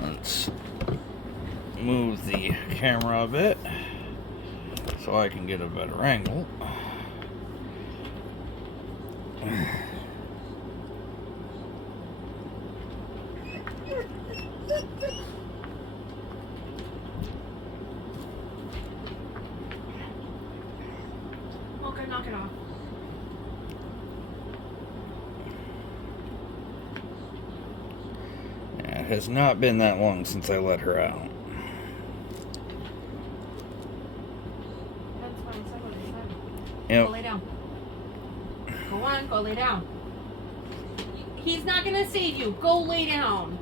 Let's move the camera a bit so I can get a better angle. Okay, knock it off. It has not been that long since I let her out. That's fine. Somebody said. Yep. Go lay down. Go on, go lay down. He's not gonna save you. Go lay down.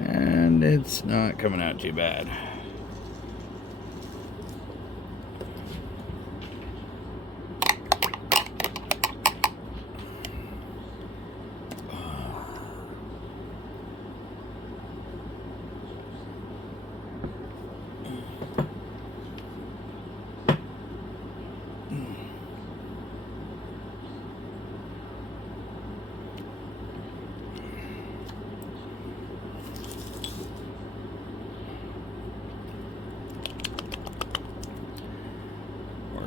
And it's not coming out too bad.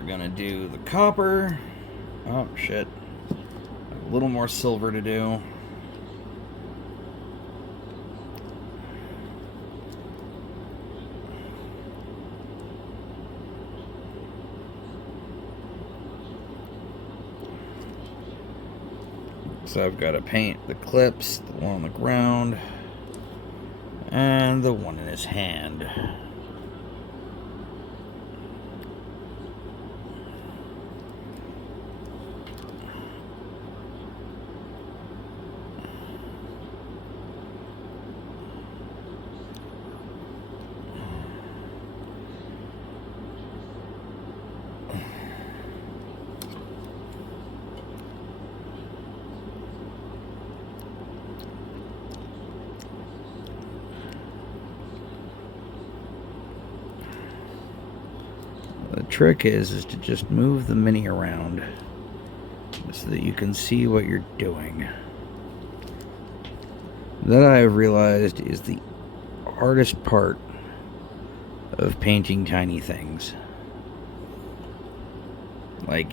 gonna do the copper. Oh, shit. A little more silver to do. So I've got to paint the clips, the one on the ground, and the one in his hand. The trick is to just move the Mini around so that you can see what you're doing. That I have realized is the hardest part of painting tiny things. Like,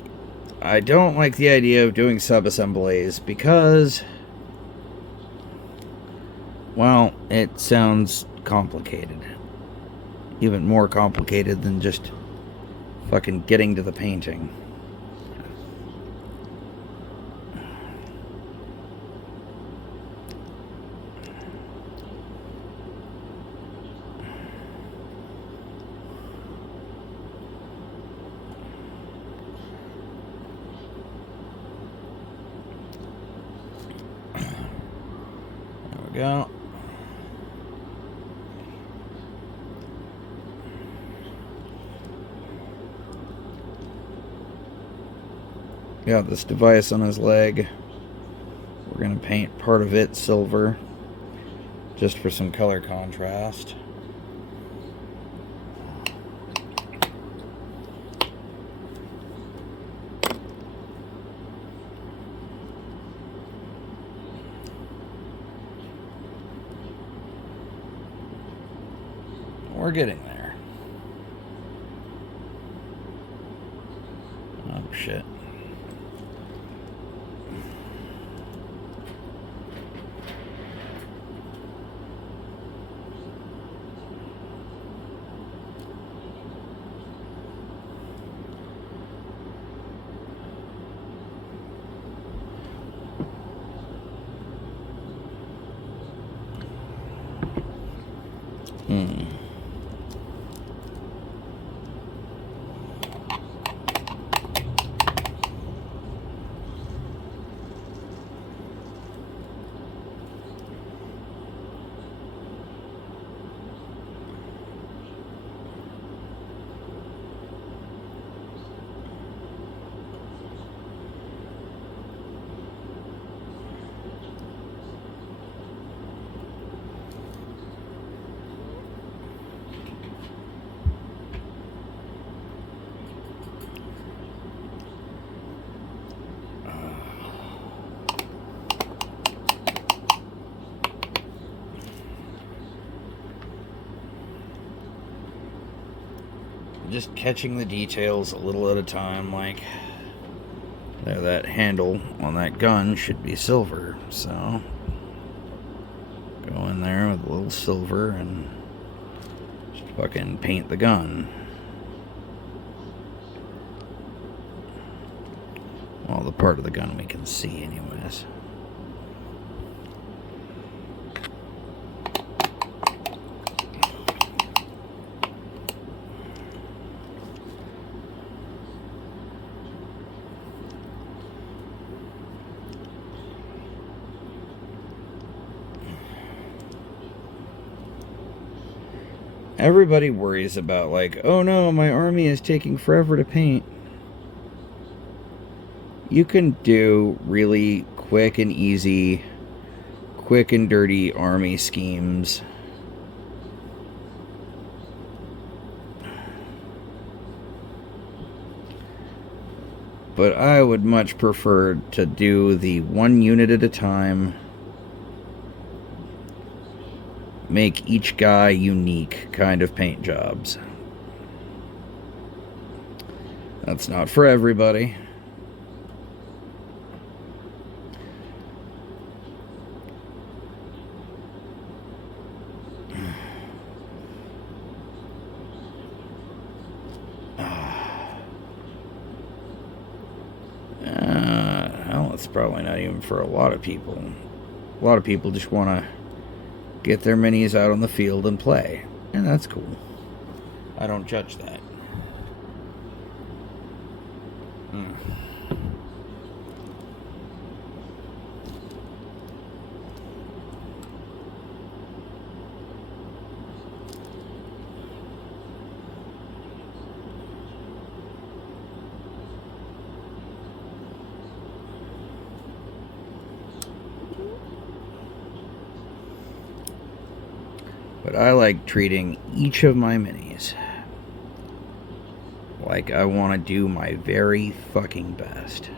I don't like the idea of doing sub-assemblies because, well, it sounds complicated. Even more complicated than just fucking getting to the painting. There we go. Got this device on his leg. We're going to paint part of it silver, just for some color contrast. We're getting there. Oh, shit. Just catching the details a little at a time, like there, that handle on that gun should be silver, so go in there with a little silver and just fucking paint the gun. Well, the part of the gun we can see anyways. Everybody worries about, like, oh no, my army is taking forever to paint. You can do really quick and easy, quick and dirty army schemes. But I would much prefer to do the one unit at a time. Make each guy unique kind of paint jobs. That's not for everybody. Well, it's probably not even for a lot of people. A lot of people just want to get their minis out on the field and play. And that's cool. I don't judge that. But I like treating each of my minis like I want to do my very fucking best.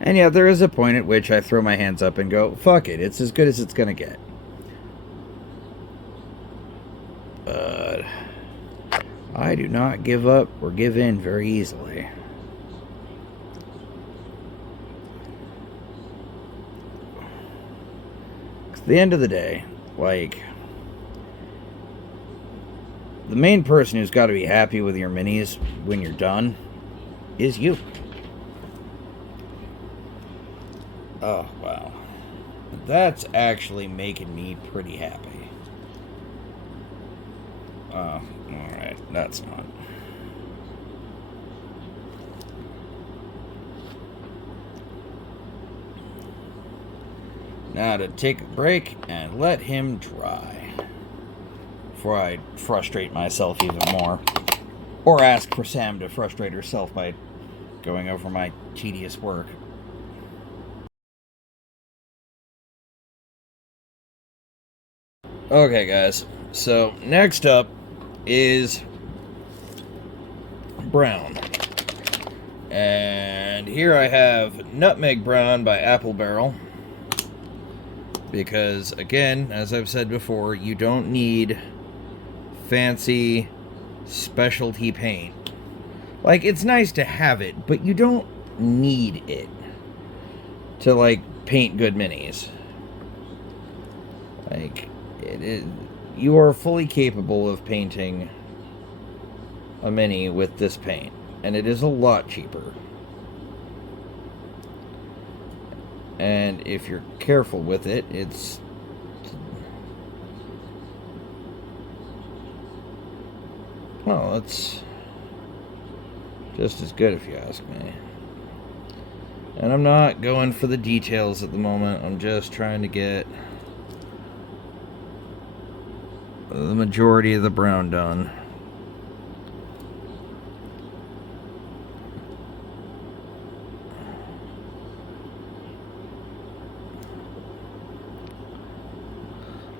And yeah, there is a point at which I throw my hands up and go, fuck it, it's as good as it's gonna get. But I do not give up or give in very easily. At the end of the day, like, the main person who's got to be happy with your minis when you're done is you. Oh, wow. That's actually making me pretty happy. Oh, alright. That's not. Now to take a break and let him dry before I frustrate myself even more. Or ask for Sam to frustrate herself by going over my tedious work. Okay, guys. So, next up is Brown. And here I have Nutmeg Brown by Apple Barrel. Because, again, as I've said before, you don't need fancy specialty paint. Like, it's nice to have it, but you don't need it to, like, paint good minis. Like, it is, you are fully capable of painting a mini with this paint, and it is a lot cheaper. And if you're careful with it, it's well, it's just as good if you ask me. And I'm not going for the details at the moment. I'm just trying to get the majority of the brown done.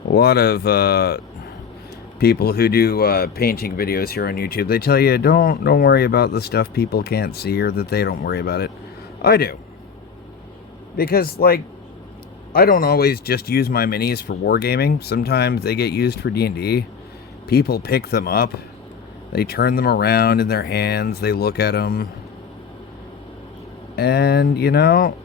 A lot of people who do painting videos here on YouTube, they tell you don't worry about the stuff people can't see, or that they don't worry about it. I do, because like I don't always just use my minis for wargaming. Sometimes they get used for D&D. People pick them up, they turn them around in their hands, they look at them, and you know,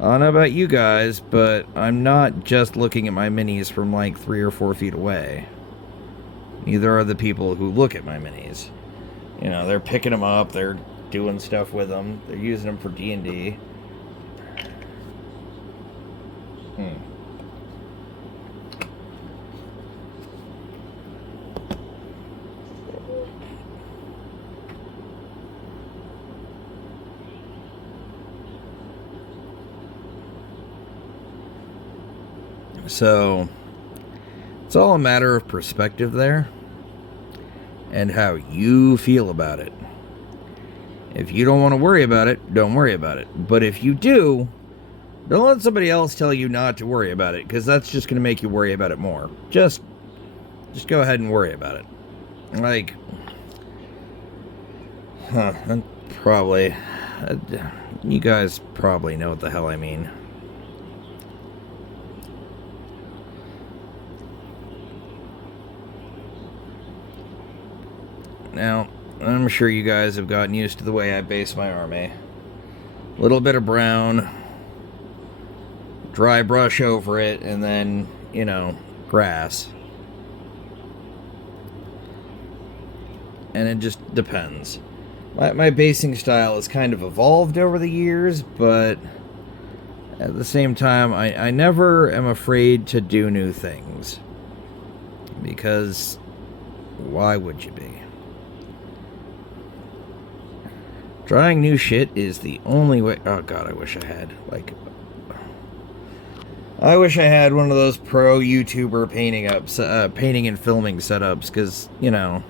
I don't know about you guys, but I'm not just looking at my minis from like 3 or 4 feet away. Neither are the people who look at my minis. You know, they're picking them up, they're doing stuff with them, they're using them for D&D. So, it's all a matter of perspective there, and how you feel about it. If you don't want to worry about it, don't worry about it. But if you do, don't let somebody else tell you not to worry about it, because that's just going to make you worry about it more. Just go ahead and worry about it. Like, probably, you guys probably know what the hell I mean. Now, I'm sure you guys have gotten used to the way I base my army. A little bit of brown, dry brush over it, and then, you know, grass. And it just depends. My basing style has kind of evolved over the years, but at the same time, I never am afraid to do new things. Because why would you be? Trying new shit is the only way. Oh god, I wish I had, like, I wish I had one of those pro YouTuber painting and filming setups, because, you know,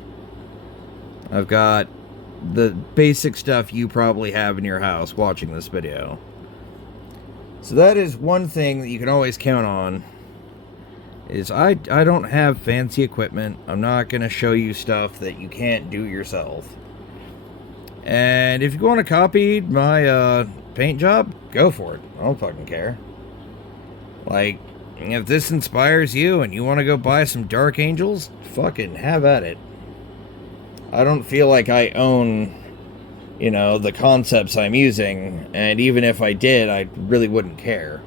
I've got the basic stuff you probably have in your house watching this video. So that is one thing that you can always count on, is I don't have fancy equipment. I'm not going to show you stuff that you can't do yourself. And if you want to copy my paint job, go for it. I don't fucking care. Like, if this inspires you and you want to go buy some Dark Angels, fucking have at it. I don't feel like I own, you know, the concepts I'm using, and even if I did, I really wouldn't care.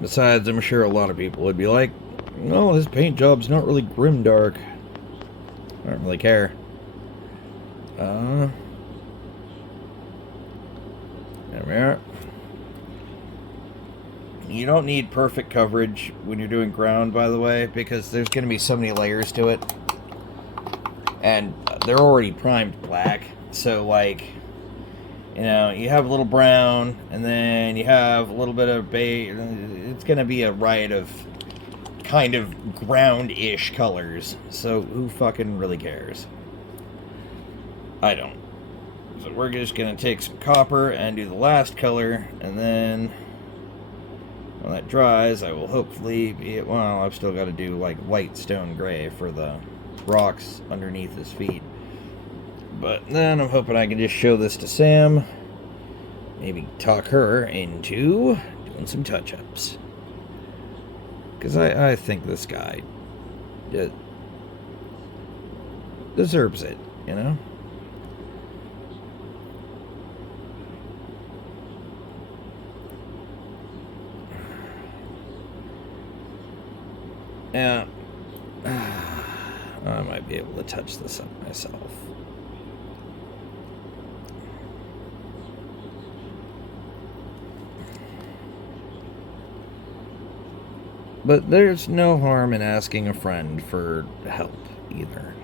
Besides, I'm sure a lot of people would be like, no, his paint job's not really grimdark. I don't really care. There we are. You don't need perfect coverage when you're doing ground, by the way, because there's going to be so many layers to it. And they're already primed black, so, like, you know, you have a little brown, and then you have a little bit of beige. It's going to be a riot of kind of ground-ish colors, so who fucking really cares? I don't. So we're just going to take some copper and do the last color, and then when that dries, I will hopefully be, well, I've still got to do like light stone gray for the rocks underneath his feet. But then I'm hoping I can just show this to Sam. Maybe talk her into doing some touch-ups. Because I think this guy deserves it, you know? Yeah. I might be able to touch this up myself. But there's no harm in asking a friend for help, either.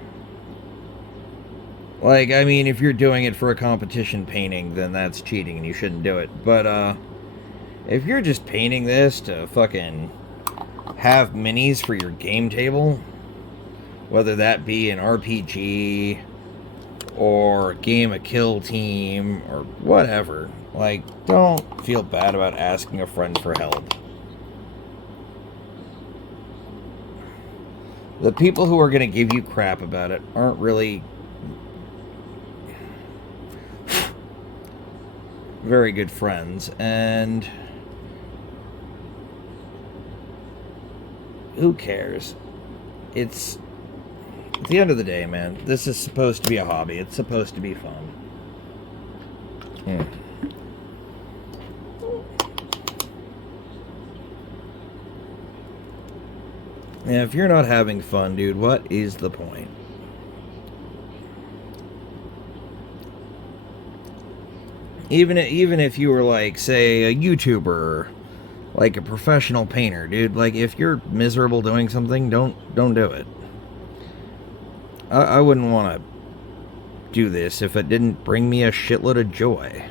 Like, I mean, if you're doing it for a competition painting, then that's cheating and you shouldn't do it. But, if you're just painting this to fucking have minis for your game table, whether that be an RPG or game a kill team or whatever, like, don't feel bad about asking a friend for help. The people who are going to give you crap about it aren't really very good friends, and who cares? It's, at the end of the day, man, this is supposed to be a hobby. It's supposed to be fun. Yeah, if you're not having fun, dude, what is the point? Even if you were, like, say, a YouTuber, like a professional painter, dude, like, if you're miserable doing something, don't do it. I wouldn't want to do this if it didn't bring me a shitload of joy.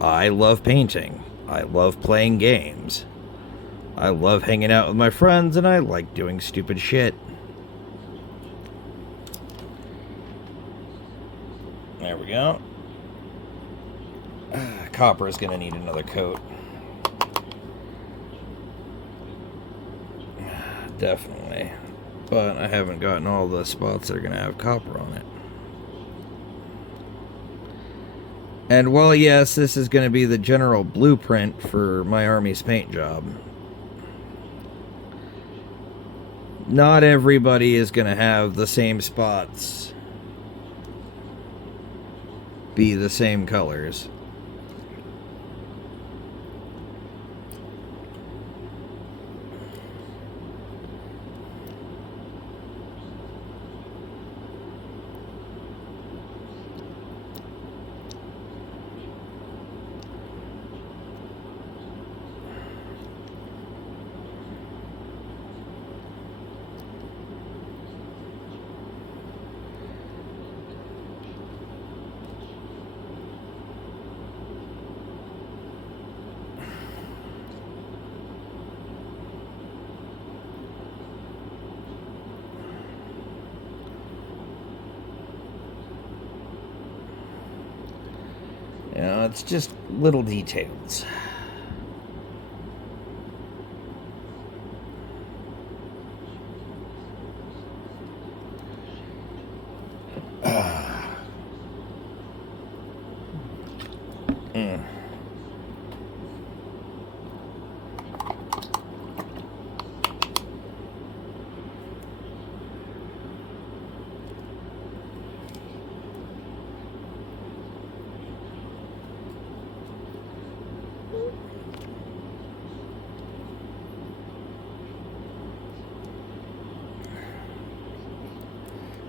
I love painting. I love playing games. I love hanging out with my friends, and I like doing stupid shit. There we go. Copper is going to need another coat. Definitely. But I haven't gotten all the spots that are going to have copper on it. And while, yes, this is going to be the general blueprint for my Army's paint job, not everybody is going to have the same spots be the same colors. You know, it's just little details.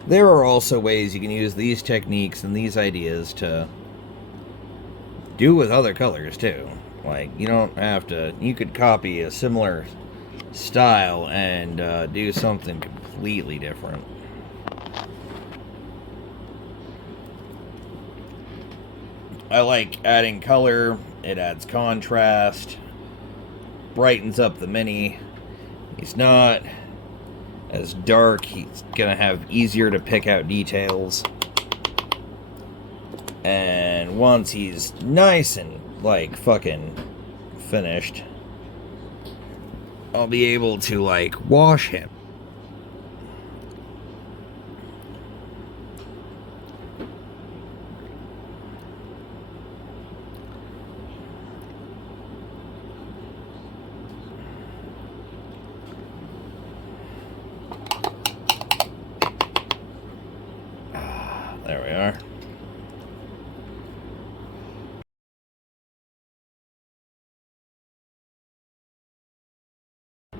There are also ways you can use these techniques and these ideas to do with other colors too. Like, you don't have to, you could copy a similar style and do something completely different. I like adding color, it adds contrast, brightens up the Mini. He's not as dark, he's gonna have easier to pick out details. And once he's nice and like fucking finished, I'll be able to like wash him. There we are.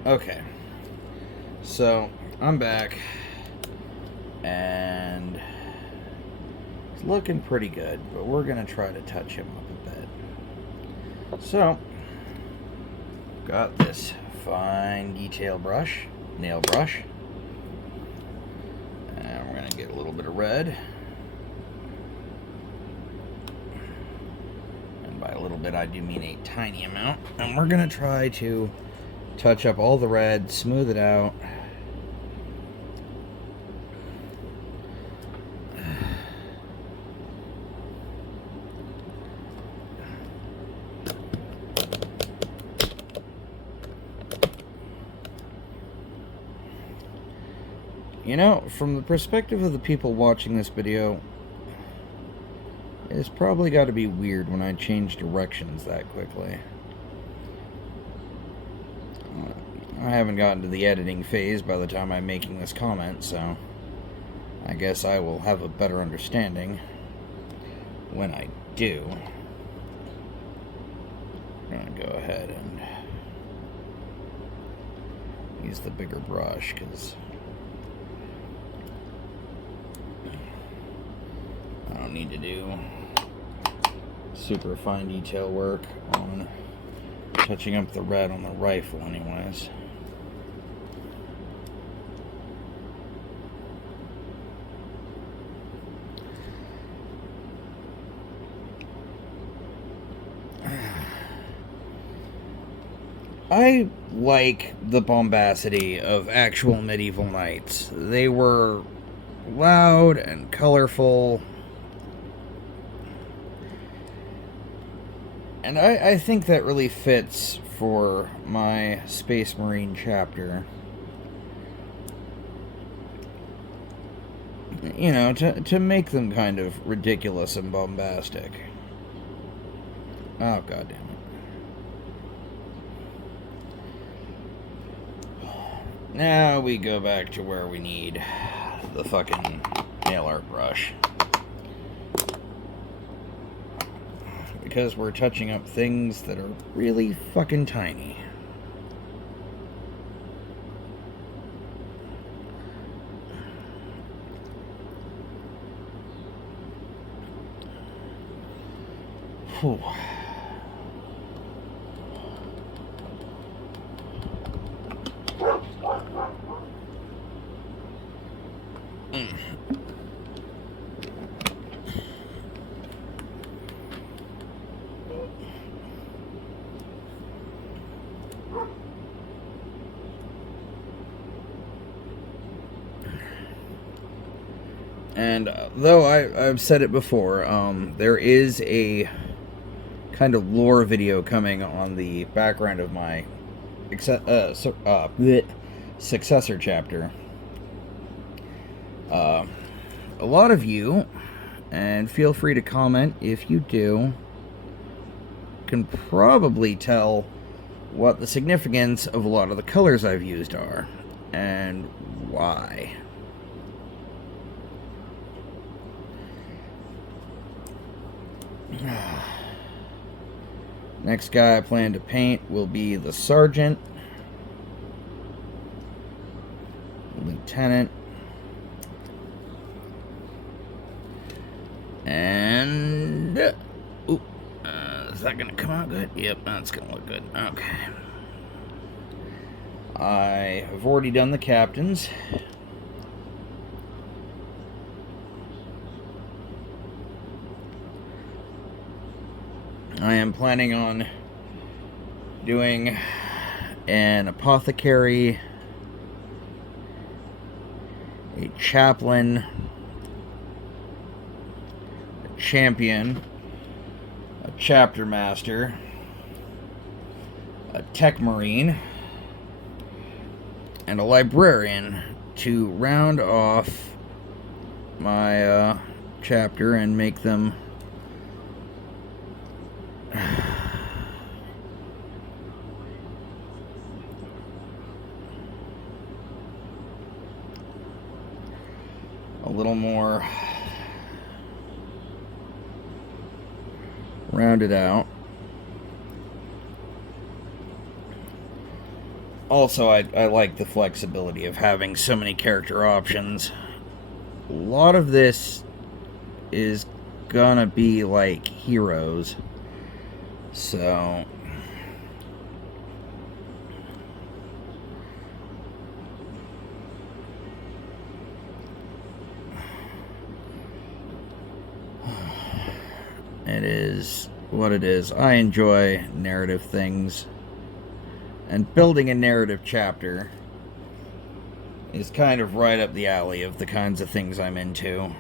Okay, so I'm back and it's looking pretty good, but we're gonna try to touch him up a bit. So, got this fine detail brush, nail brush, and we're gonna get a little bit of red. And by a little bit, I do mean a tiny amount. And we're gonna try to touch up all the red, smooth it out. You know, from the perspective of the people watching this video, it's probably got to be weird when I change directions that quickly. I haven't gotten to the editing phase by the time I'm making this comment, so I guess I will have a better understanding when I do. I'm going to go ahead and use the bigger brush because I don't need to do super fine detail work on touching up the red on the rifle anyways. I like the bombacity of actual medieval knights. They were loud and colorful. And I think that really fits for my Space Marine chapter. You know, to make them kind of ridiculous and bombastic. Oh, god damn it. Now we go back to where we need the fucking nail art brush. Because we're touching up things that are really fucking tiny. Whew. And though I've said it before, there is a kind of lore video coming on the background of my successor chapter. A lot of you, and feel free to comment if you do, can probably tell what the significance of a lot of the colors I've used are, and why. Next guy I plan to paint will be the Sergeant, Lieutenant, and is that gonna come out good? Yep, that's gonna look good. Okay. I have already done the captains. I am planning on doing an apothecary, a chaplain, a champion, a chapter master, a tech marine, and a librarian to round off my chapter and make them a little more rounded out. Also, I like the flexibility of having so many character options. A lot of this is gonna be like heroes. So it is what it is. I enjoy narrative things, and building a narrative chapter is kind of right up the alley of the kinds of things I'm into.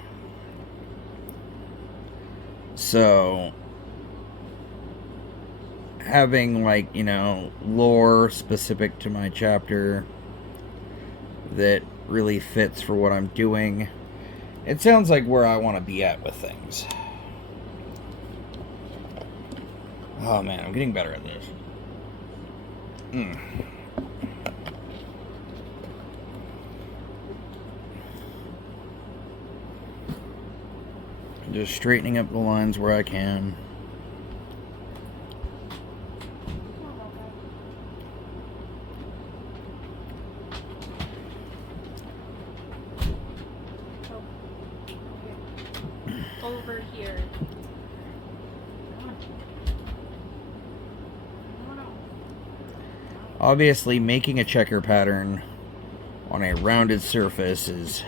So having, like, you know, lore specific to my chapter that really fits for what I'm doing, it sounds like where I want to be at with things. Oh man, I'm getting better at this. Just straightening up the lines where I can. Over here. Obviously, making a checker pattern on a rounded surface is,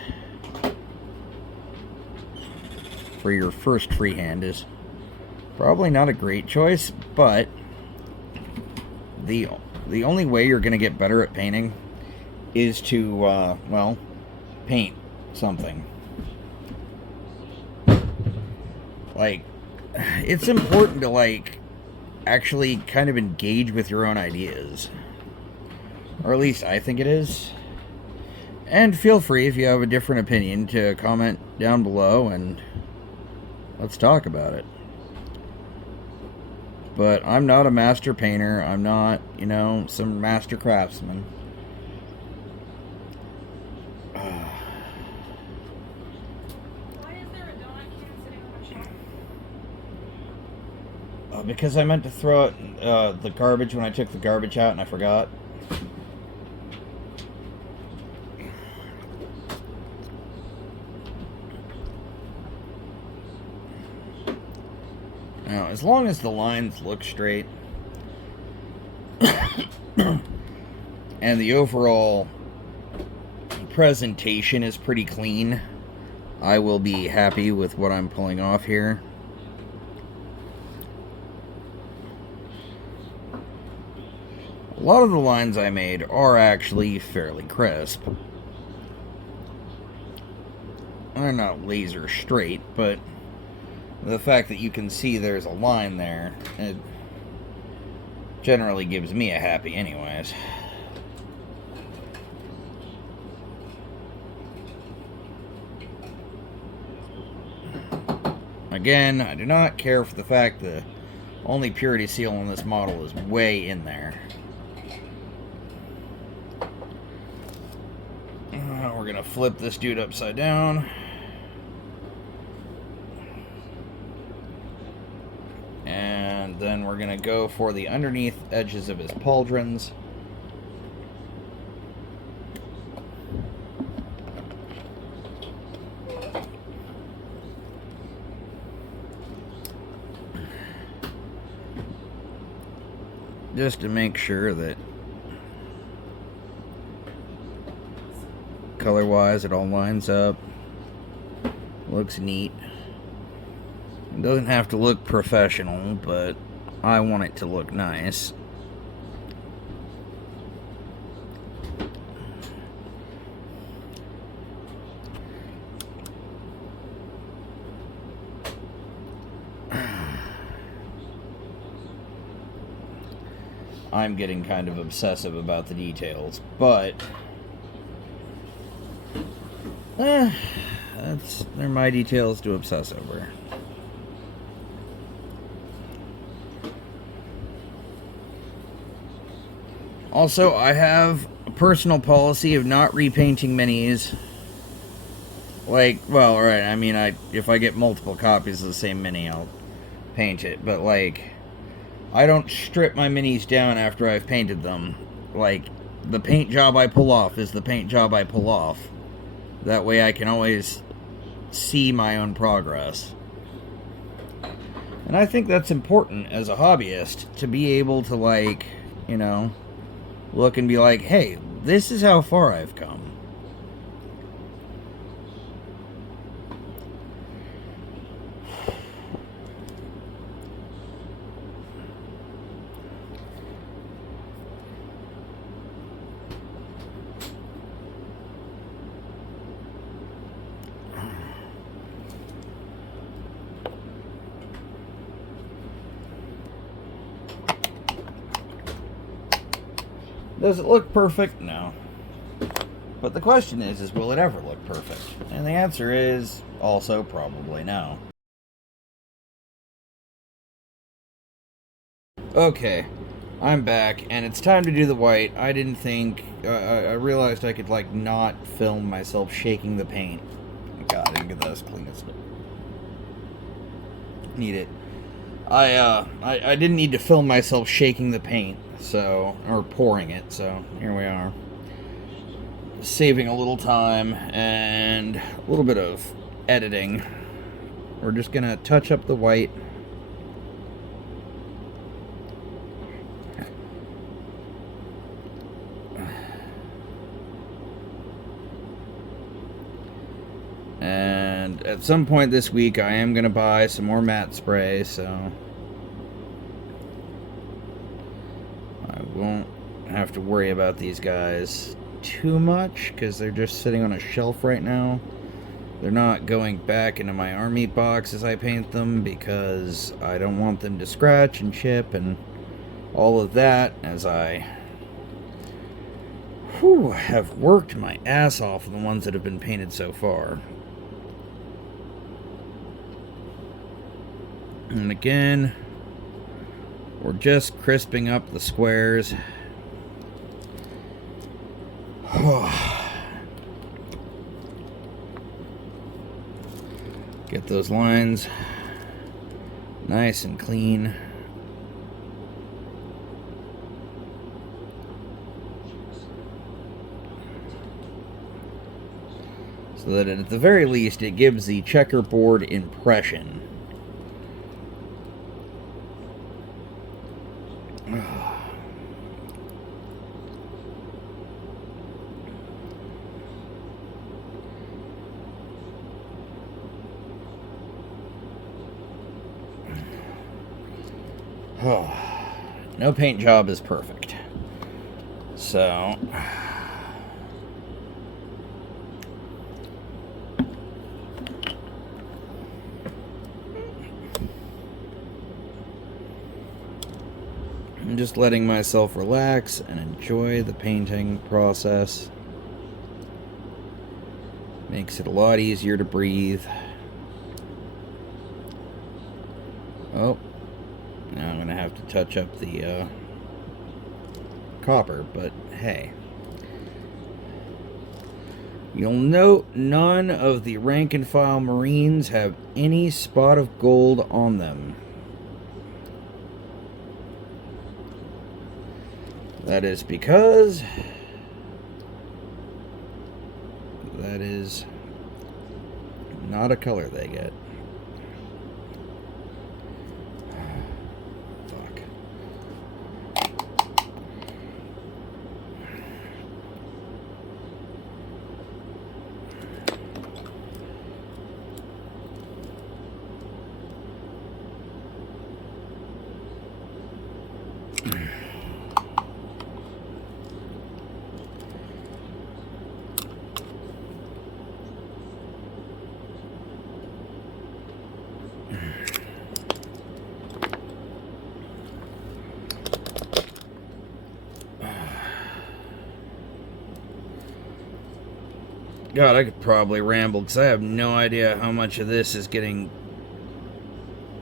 for your first freehand, is probably not a great choice, but the only way you're going to get better at painting is to, well, paint something. Like, it's important to, like, actually kind of engage with your own ideas. Or at least I think it is. And feel free, if you have a different opinion, to comment down below and let's talk about it. But I'm not a master painter. I'm not, you know, some master craftsman. Why is there a donut can sitting on my shelf? Because I meant to throw it the garbage when I took the garbage out and I forgot. Now, as long as the lines look straight and the overall presentation is pretty clean, I will be happy with what I'm pulling off here. A lot of the lines I made are actually fairly crisp. They're not laser straight, but the fact that you can see there's a line there, it generally gives me a happy anyways. Again, I do not care for the fact the only purity seal on this model is way in there. We're going to flip this dude upside down. And then we're going to go for the underneath edges of his pauldrons. Just to make sure that color-wise it all lines up. Looks neat. It doesn't have to look professional, but I want it to look nice. I'm getting kind of obsessive about the details, but they're my details to obsess over. Also, I have a personal policy of not repainting minis. Like, well, alright, I mean, if I get multiple copies of the same mini, I'll paint it. But, like, I don't strip my minis down after I've painted them. Like, the paint job I pull off is the paint job I pull off. That way I can always see my own progress. And I think that's important as a hobbyist, to be able to, like, you know, look and be like, hey, this is how far I've come. Does it look perfect? No. But the question is will it ever look perfect? And the answer is also probably no. Okay, I'm back, and it's time to do the white. I didn't think, I realized I could, like, not film myself shaking the paint. God, I didn't get that as clean as it. Need it. I didn't need to film myself shaking the paint, so, or pouring it, so here we are. Saving a little time and a little bit of editing. We're just gonna touch up the white. And at some point this week I am gonna buy some more matte spray, so I won't have to worry about these guys too much because they're just sitting on a shelf right now. They're not going back into my army box as I paint them because I don't want them to scratch and chip and all of that, as I have worked my ass off on the ones that have been painted so far. And again, We're just crisping up the squares. Get those lines nice and clean. So that at the very least it gives the checkerboard impression. No paint job is perfect. So I'm just letting myself relax and enjoy the painting process. Makes it a lot easier to breathe. Oh, now I'm gonna have to touch up the copper, but hey. You'll note none of the rank and file Marines have any spot of gold on them. That is because that is not a color they get. Fuck. God, I could probably ramble because I have no idea how much of this is getting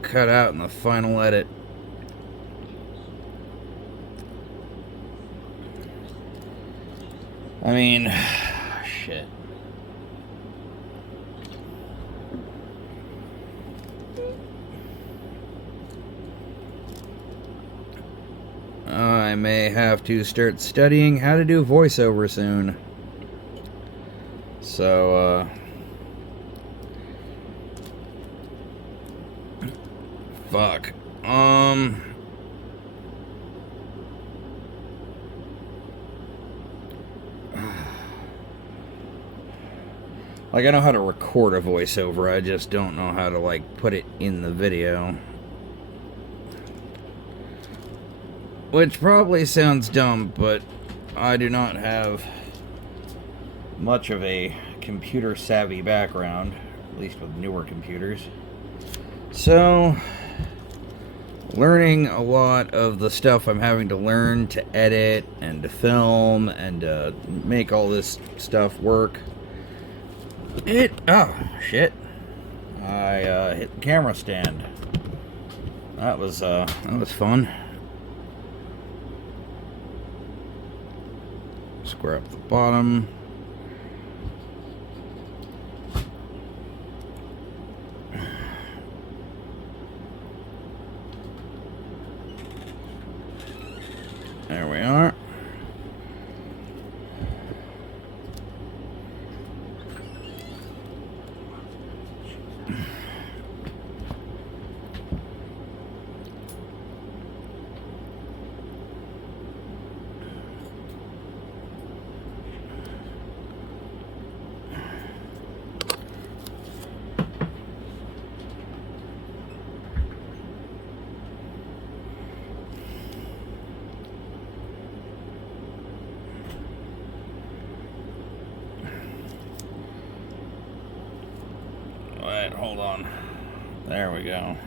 cut out in the final edit. I mean, shit. I may have to start studying how to do voiceover soon. So, fuck. Like, I know how to record a voiceover, I just don't know how to, like, put it in the video. Which probably sounds dumb, but I do not have much of a computer savvy background, at least with newer computers. So, learning a lot of the stuff I'm having to learn to edit and to film and to make all this stuff work. Oh, shit. I hit the camera stand. That was fun. Square up the bottom. There we are. Alright, hold on. There we go.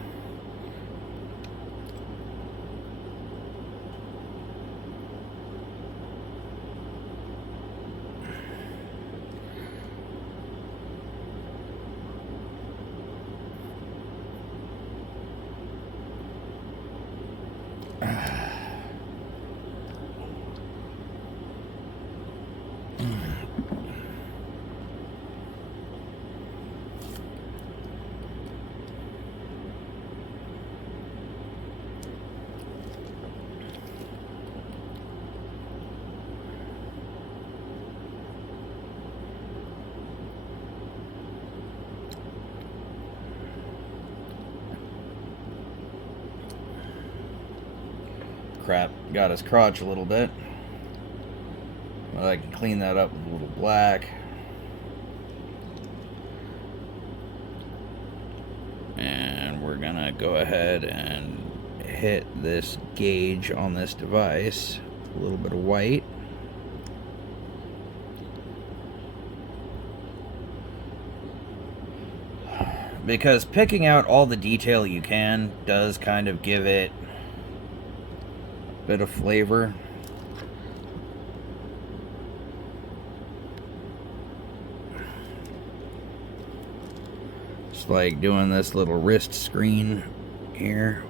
crap got his crotch a little bit. But I can clean that up with a little black. And we're gonna go ahead and hit this gauge on this device. A little bit of white. Because picking out all the detail you can does kind of give it a bit of flavor. Just like doing this little wrist screen here.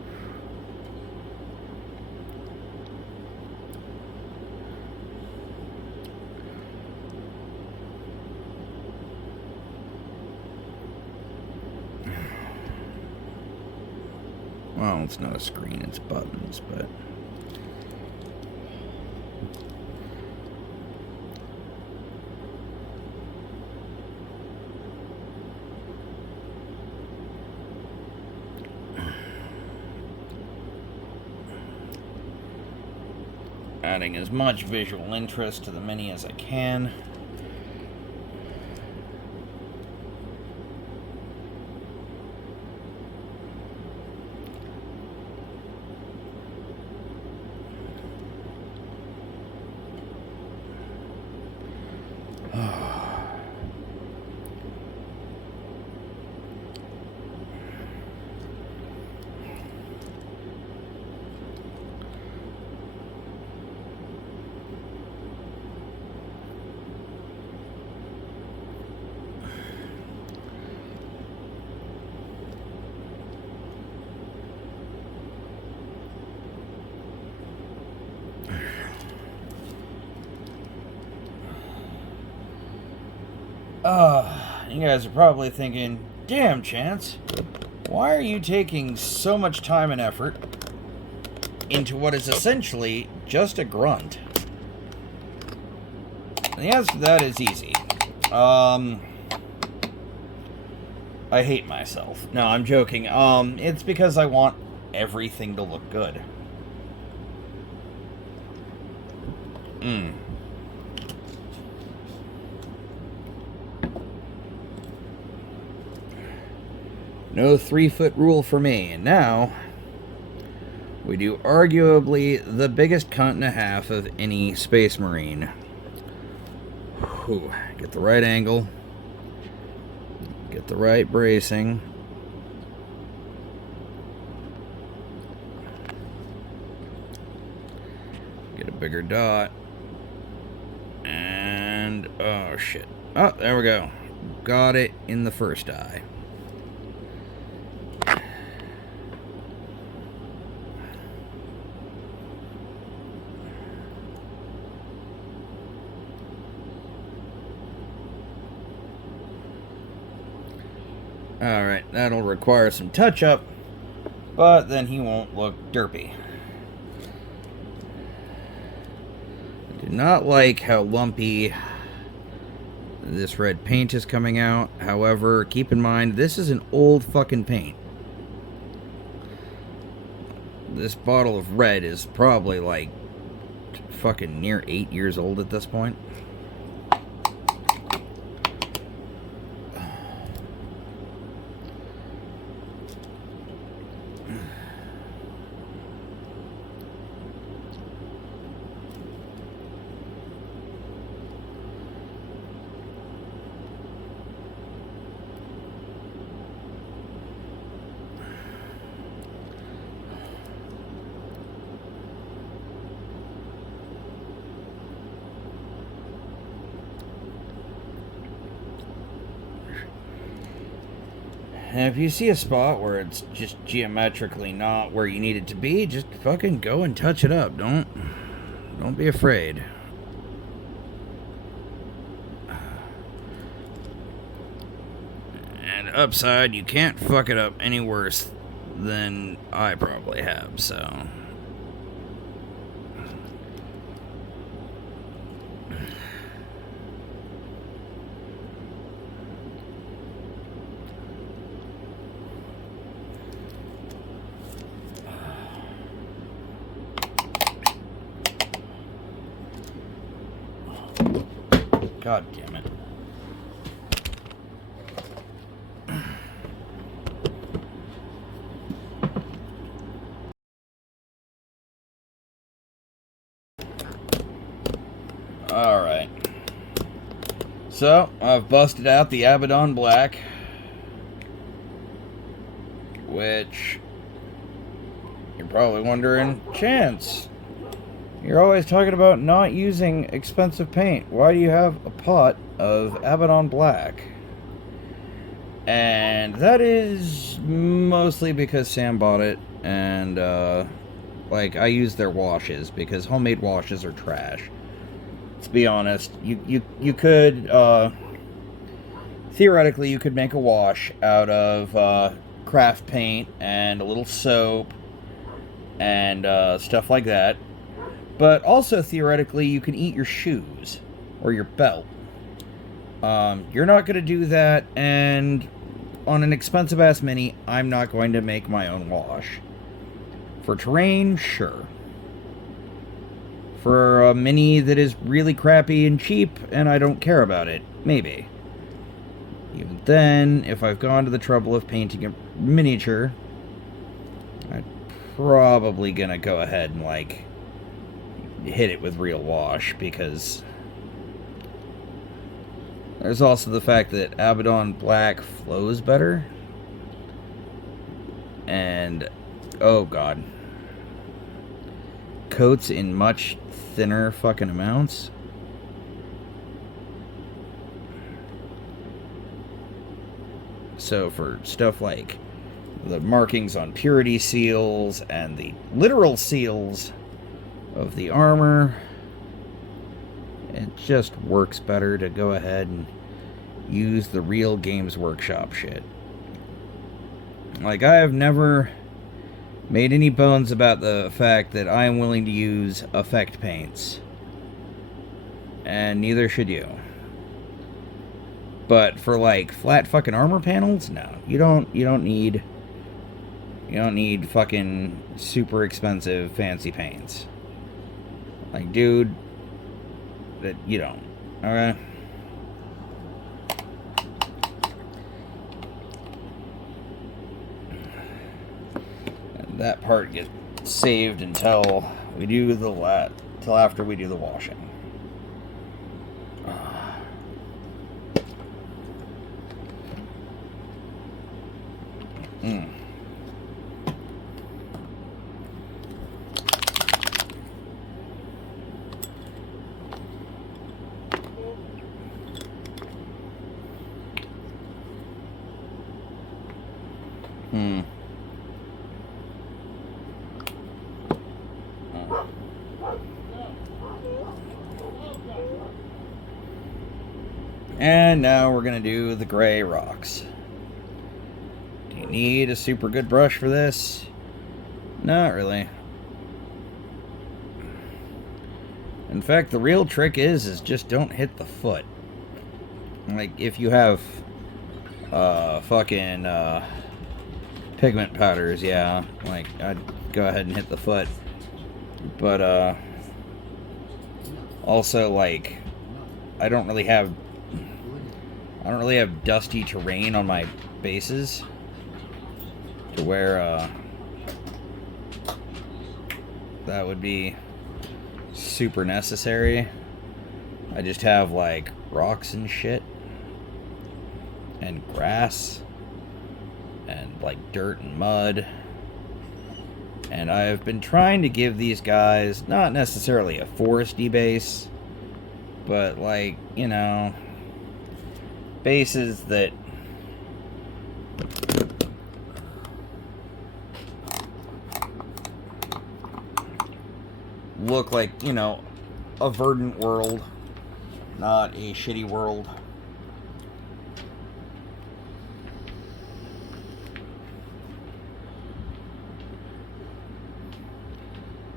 Well, it's not a screen, it's buttons, but... adding as much visual interest to the Mini as I can. You guys are probably thinking, damn, Chance, why are you taking so much time and effort into what is essentially just a grunt? And the answer to that is easy. I hate myself. No, I'm joking. It's because I want everything to look good. No 3-foot rule for me. And now, we do arguably the biggest cunt and a half of any Space Marine. Whew. Get the right angle. Get the right bracing. Get a bigger dot. And, oh shit. Oh, there we go. Got it in the first eye. Alright, that'll require some touch-up, but then he won't look derpy. I do not like how lumpy this red paint is coming out. However, keep in mind, this is an old fucking paint. This bottle of red is probably like fucking near 8 years old at this point. And if you see a spot where it's just geometrically not where you need it to be, just fucking go and touch it up. Don't be afraid. And upside, you can't fuck it up any worse than I probably have, so... God damn it. Alright. So, I've busted out the Abaddon Black, which you're probably wondering, Chance, you're always talking about not using expensive paint. Why do you have a pot of Abaddon Black? And that is mostly because Sam bought it, and like, I use their washes because homemade washes are trash. Let's be honest. You could theoretically you could make a wash out of craft paint and a little soap and stuff like that. But also theoretically you can eat your shoes or your belt. You're not going to do that, and on an expensive ass Mini, I'm not going to make my own wash. For terrain, sure. For a Mini that is really crappy and cheap and I don't care about it, maybe. Even then, if I've gone to the trouble of painting a miniature, I'm probably gonna go ahead and, like, hit it with real wash, because there's also the fact that Abaddon Black flows better. And, oh god, coats in much thinner fucking amounts. So for stuff like the markings on purity seals and the literal seals of the armor, it just works better to go ahead and use the real Games Workshop shit. Like, I have never made any bones about the fact that I am willing to use effect paints. And neither should you. But for, like, flat fucking armor panels, no. You don't need fucking super expensive fancy paints. Like, dude, that you don't. Alright? And that part gets saved until we do till after we do the washing. And now we're going to do the gray rocks. Do you need a super good brush for this? Not really. In fact, the real trick is just don't hit the foot. Like, if you have fucking pigment powders, yeah, like, I'd go ahead and hit the foot. But also, like, I don't really have dusty terrain on my bases to where that would be super necessary. I just have, like, rocks and shit and grass and, like, dirt and mud, and I've been trying to give these guys not necessarily a foresty base, but, like, you know, bases that look like, you know, a verdant world, not a shitty world.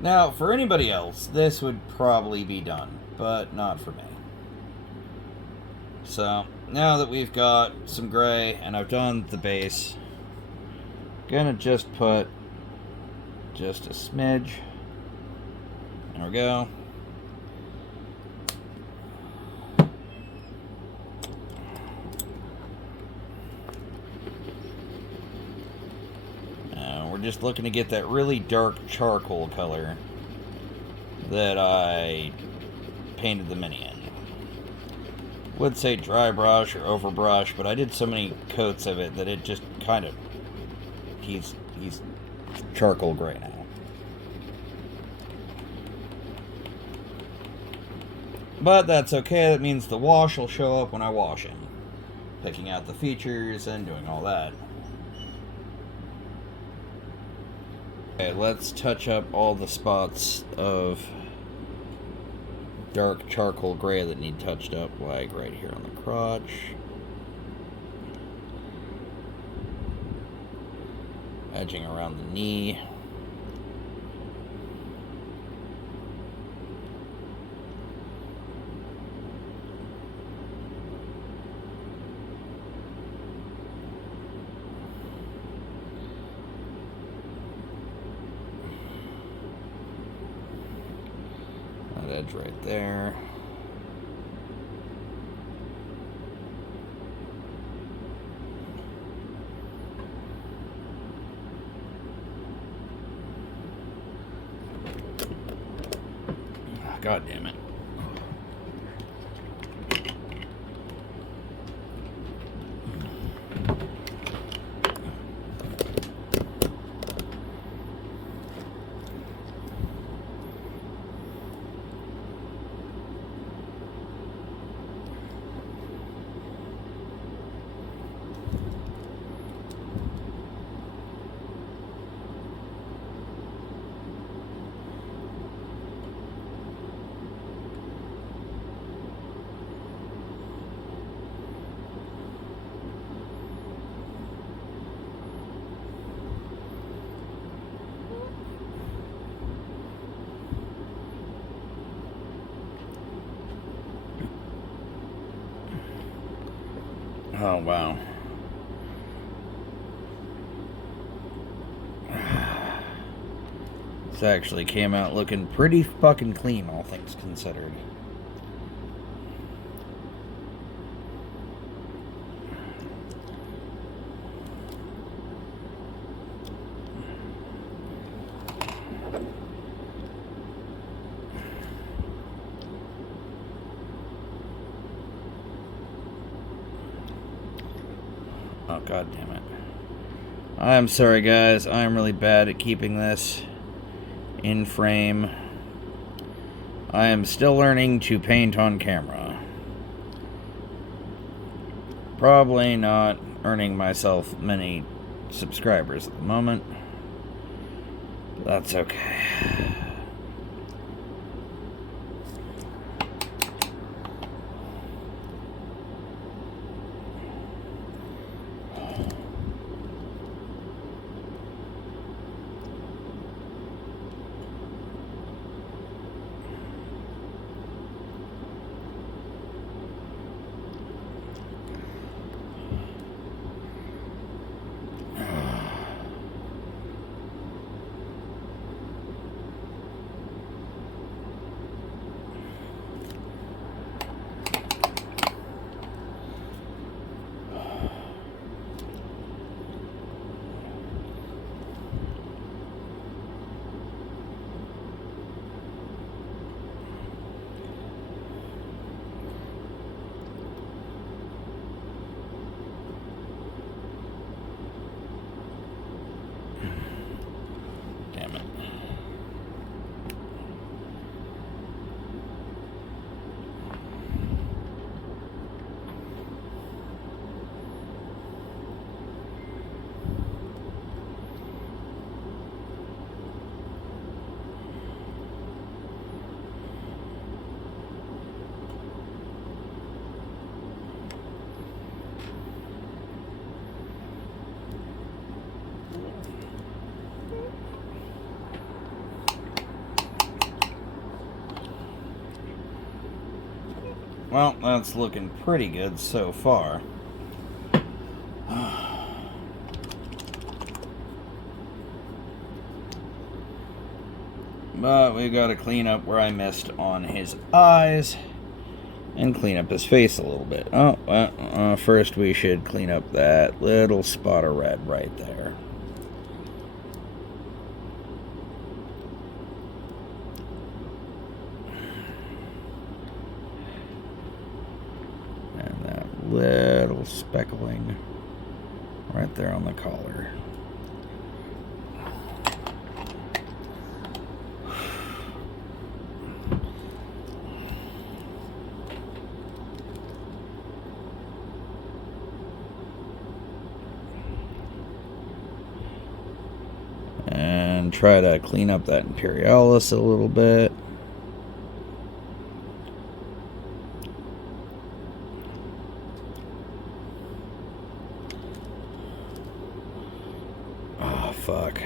Now, for anybody else, this would probably be done, but not for me. So, now that we've got some gray and I've done the base, gonna just put just a smidge. There we go. just looking to get that really dark charcoal color that I painted the Mini in. Would say dry brush or overbrush, but I did so many coats of it that it just kind of, he's charcoal gray now. But that's okay, that means the wash will show up when I wash it. Picking out the features and doing all that. Okay, let's touch up all the spots of dark charcoal gray that need touched up, like right here on the crotch. Edging around the knee. That edge right there. God damn it. Oh, wow. This actually came out looking pretty fucking clean, all things considered. Oh, god damn it. I'm sorry, guys. I'm really bad at keeping this in frame. I am still learning to paint on camera. Probably not earning myself many subscribers at the moment. That's okay. Well, that's looking pretty good so far. But we gotta clean up where I missed on his eyes and clean up his face a little bit. Oh, well, first we should clean up that little spot of red right there. speckling right there on the collar. And try to clean up that Imperialis a little bit. Oh, fuck.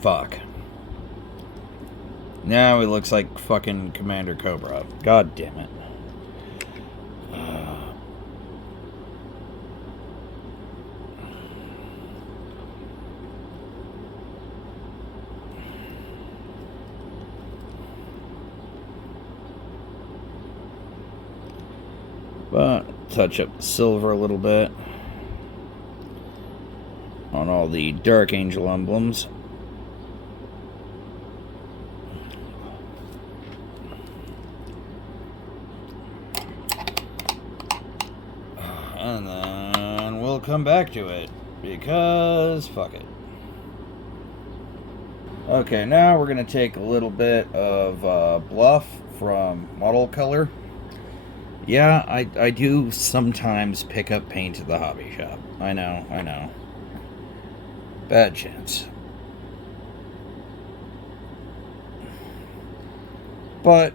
Fuck. Now he looks like fucking Commander Cobra. God damn it. But touch up the silver a little bit on all the Dark Angel emblems. And then we'll come back to it, because fuck it. Okay, now we're going to take a little bit of Bluff from Model Color. Yeah, I do sometimes pick up paint at the hobby shop. I know. Bad chance. But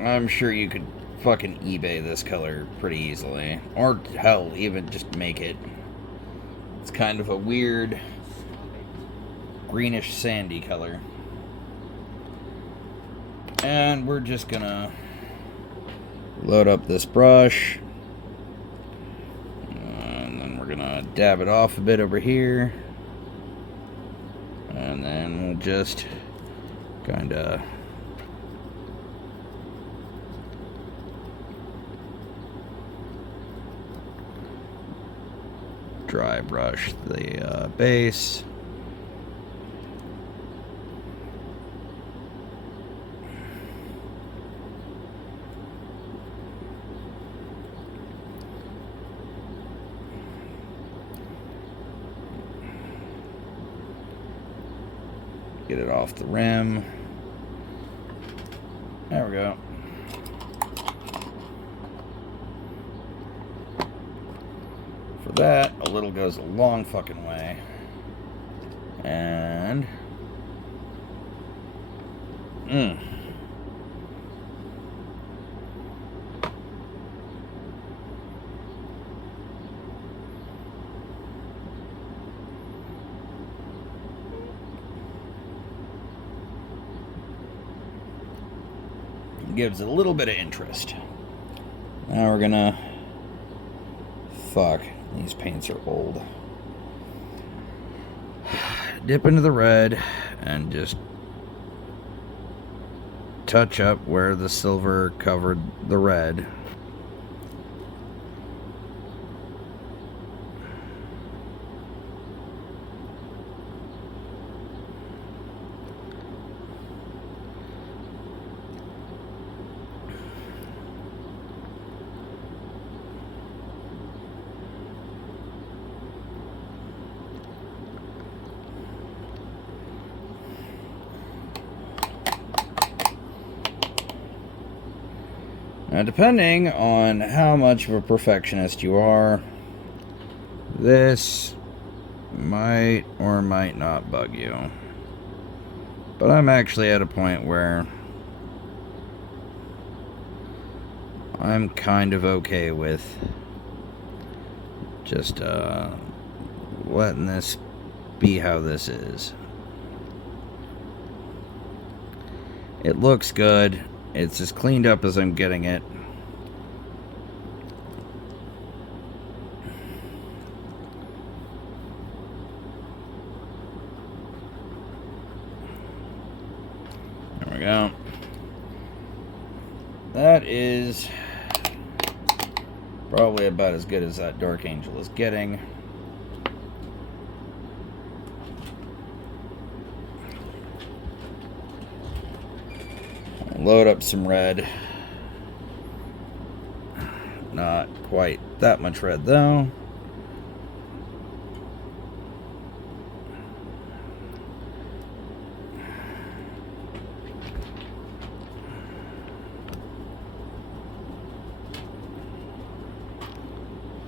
I'm sure you could fucking eBay this color pretty easily. Or hell, even just make it. It's kind of a weird greenish sandy color. And we're just gonna load up this brush. And then we're gonna dab it off a bit over here. And then we'll just kinda dry brush the base. Get it off the rim. There we go. For that, a little goes a long fucking way. And gives it a little bit of interest. Now we're gonna fuck, these paints are old. Dip into the red and just touch up where the silver covered the red. Now, depending on how much of a perfectionist you are, this might or might not bug you. But I'm actually at a point where I'm kind of okay with just letting this be how this is. It looks good. It's as cleaned up as I'm getting it. There we go. That is probably about as good as that Dark Angel is getting. Load up some red. Not quite that much red though.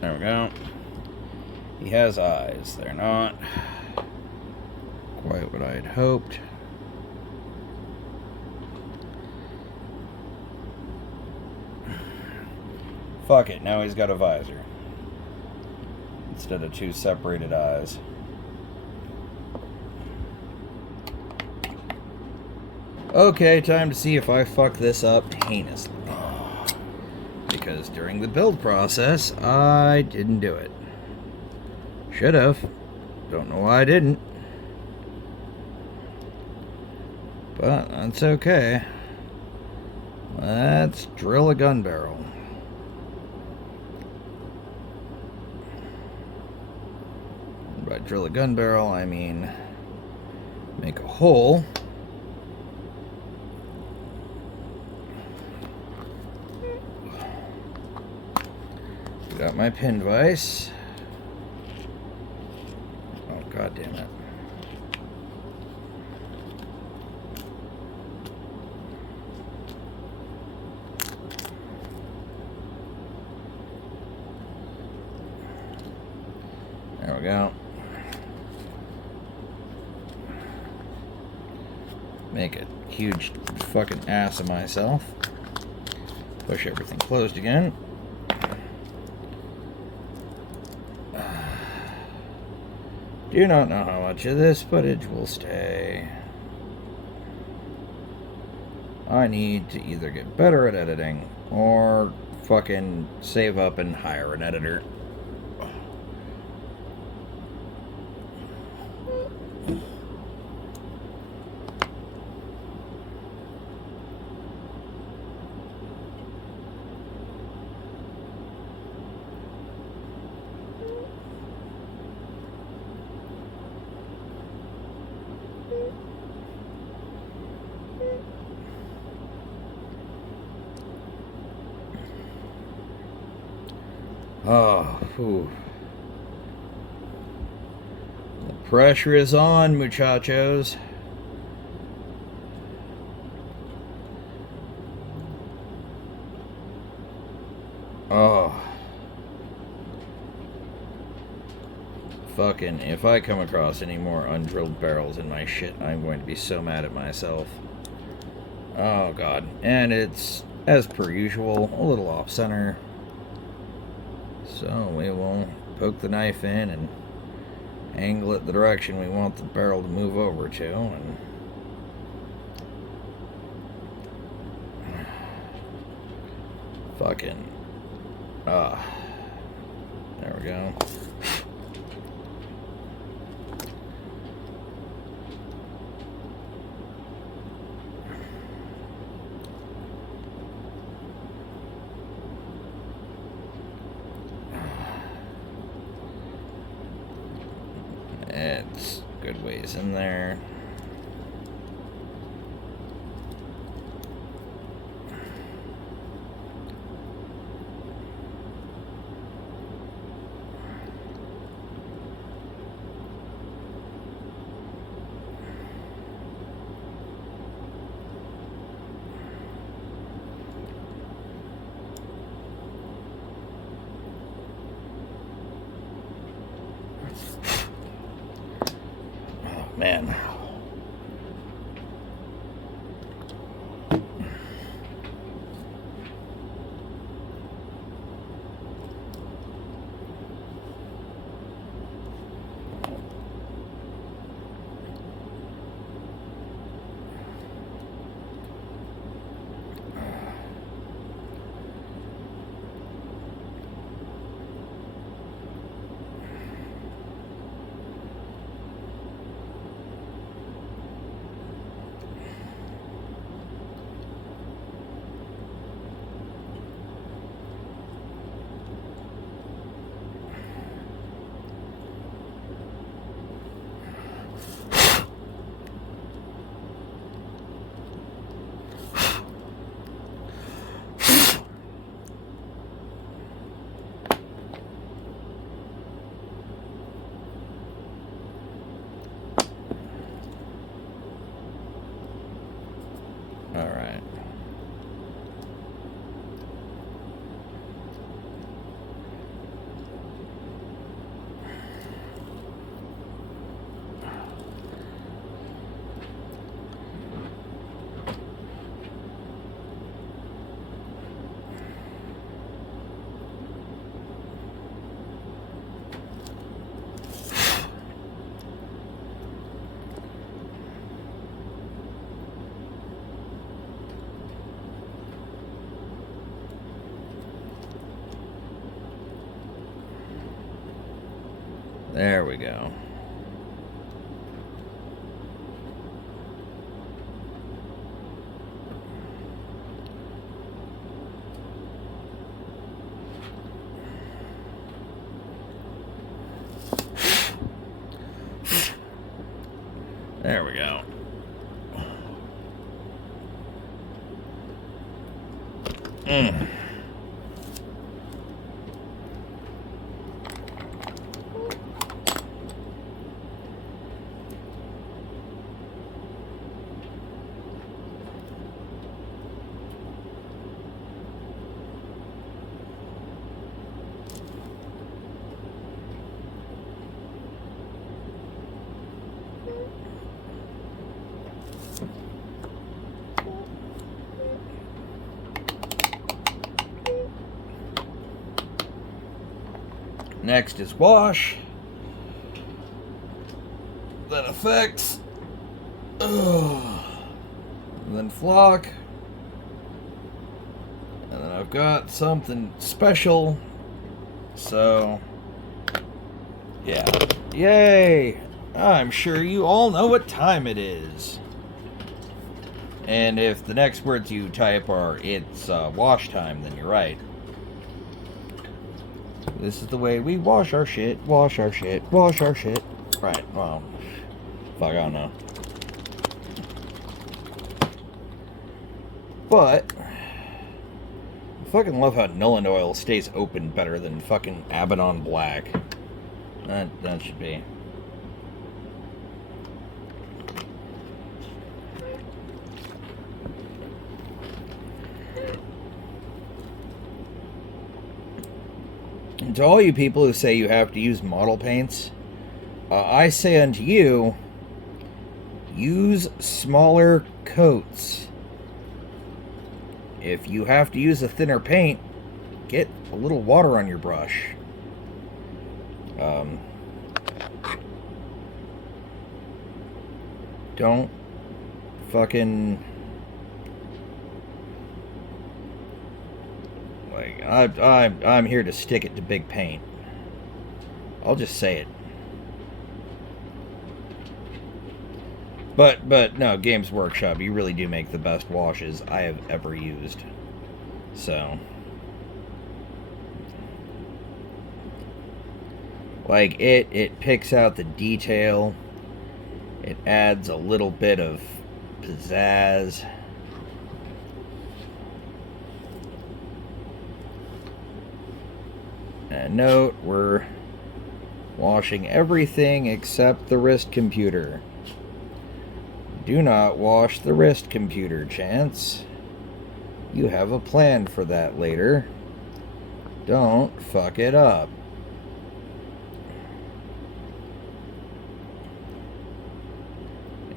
There we go. He has eyes. They're not quite what I had hoped. Fuck it, now he's got a visor instead of two separated eyes. Okay, time to see if I fuck this up heinously. Because during the build process, I didn't do it. Should have. Don't know why I didn't. But that's okay. Let's drill a gun barrel. By drill a gun barrel, I mean make a hole. Got my pin vise. Oh, god damn it. There we go. Make a huge fucking ass of myself. Push everything closed again. Do not know how much of this footage will stay. I need to either get better at editing or fucking save up and hire an editor. Oh, whew. The pressure is on, muchachos. Oh. Fucking, if I come across any more undrilled barrels in my shit, I'm going to be so mad at myself. Oh, God. And it's, as per usual, a little off-center. So we will poke the knife in and angle it the direction we want the barrel to move over to, and fucking there we go. It's good ways in there. Man. All right. There we go. There we go. Next is wash. Then effects. Then flock. And then I've got something special. So, yeah. Yay! I'm sure you all know what time it is. And if the next words you type are, it's wash time, then you're right. This is the way we wash our shit, wash our shit, wash our shit. Right, well, fuck, I don't know. But, I fucking love how Nulland Oil stays open better than fucking Abaddon Black. That should be. And to all you people who say you have to use model paints, I say unto you, use smaller coats. If you have to use a thinner paint, get a little water on your brush. Don't fucking... Like, I'm here to stick it to big paint. I'll just say it. But no, Games Workshop, you really do make the best washes I have ever used. So, like, it picks out the detail. It adds a little bit of pizzazz. And note, we're washing everything except the wrist computer. Do not wash the wrist computer, Chance. You have a plan for that later. Don't fuck it up.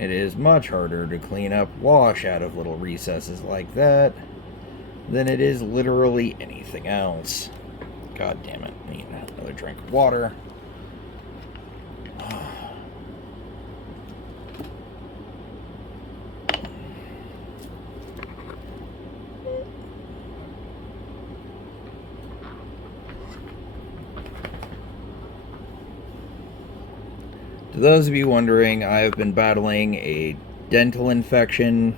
it is much harder to clean up wash out of little recesses like that than it is literally anything else. God damn it. I need another drink of water. To those of you wondering, I have been battling a dental infection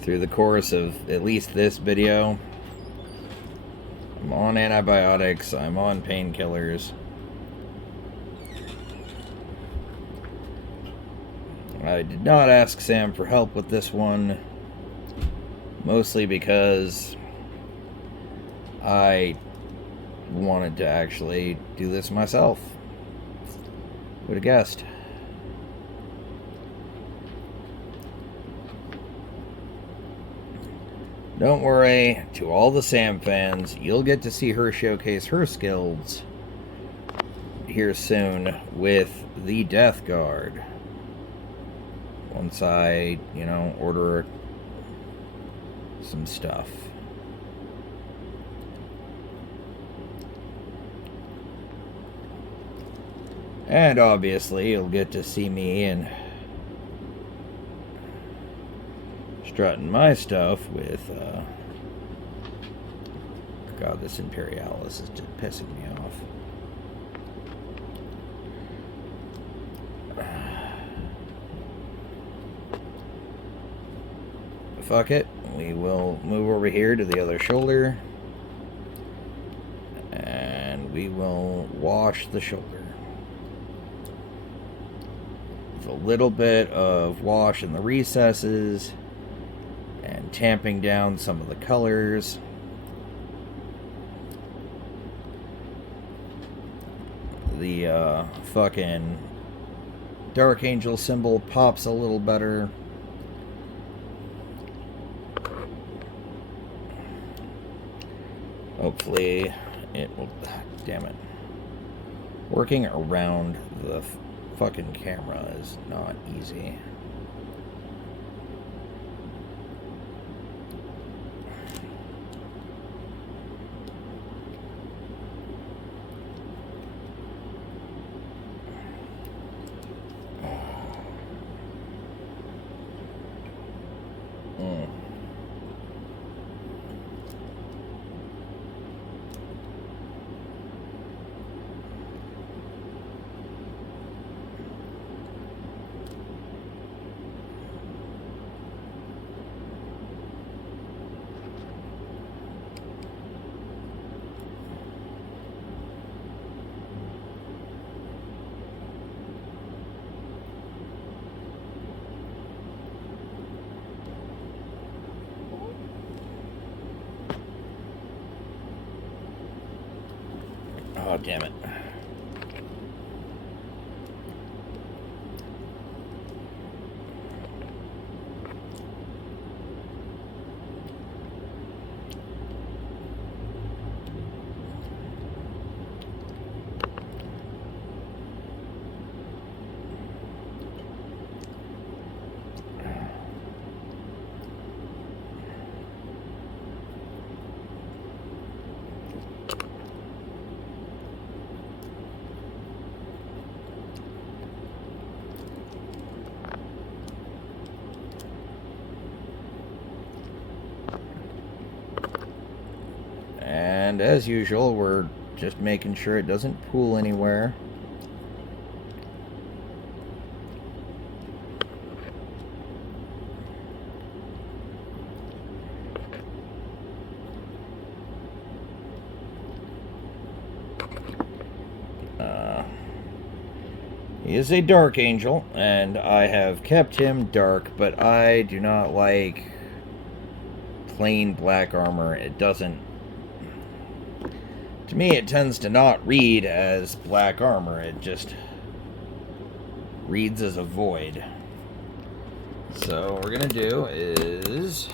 through the course of at least this video. I'm on antibiotics, I'm on painkillers. I did not ask Sam for help with this one, mostly because I wanted to actually do this myself. Would have guessed. Don't worry, to all the Sam fans, you'll get to see her showcase her skills here soon with the Death Guard. Once I, order some stuff. And obviously, you'll get to see me and strutting my stuff with, God, this Imperialis is just pissing me off. Fuck it. We will move over here to the other shoulder. And we will wash the shoulder. With a little bit of wash in the recesses. And tamping down some of the colors. The fucking Dark Angel symbol pops a little better. Hopefully it will... Damn it. Working around the fucking camera is not easy. Oh, damn it. And as usual, we're just making sure it doesn't pool anywhere. He is a Dark Angel, and I have kept him dark, but I do not like plain black armor. It doesn't... To me, it tends to not read as black armor. It just reads as a void. So what we're going to do is...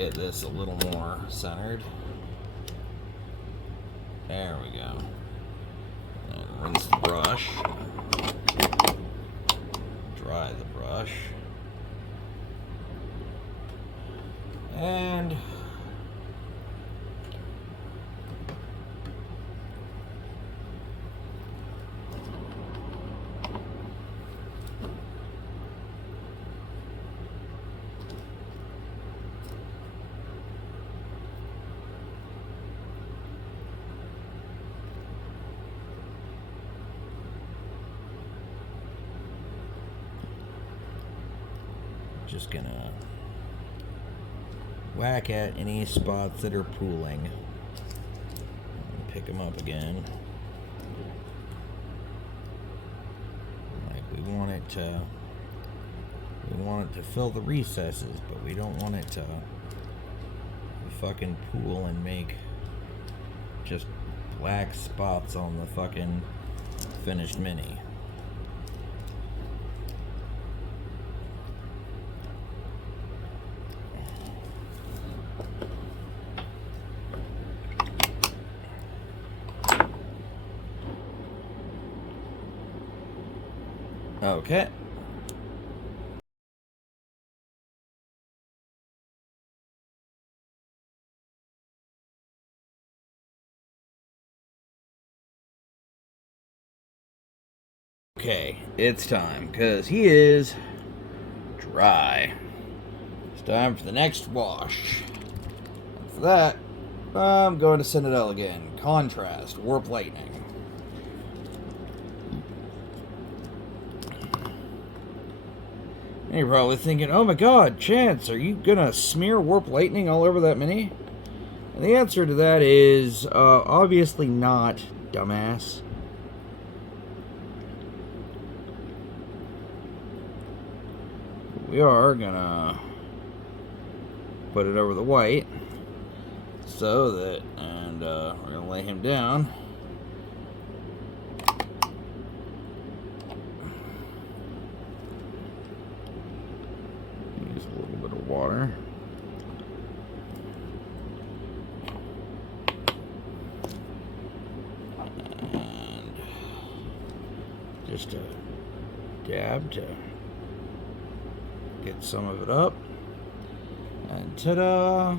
get this a little more centered. There we go. And rinse the brush. Dry the brush. And just gonna whack at any spots that are pooling. Pick them up again. Like we want it to fill the recesses, but we don't want it to fucking pool and make just black spots on the fucking finished mini. Okay. Okay, it's time, because he is dry. It's time for the next wash. And for that, I'm going to Citadel again. Contrast, Warp Lightning. And you're probably thinking, oh my god, Chance, are you gonna smear Warp Lightning all over that mini? And the answer to that is, obviously not, dumbass. We are gonna put it over the white, so that, and we're gonna lay him down. Use a little bit of water. And just a dab to get some of it up. And ta-da!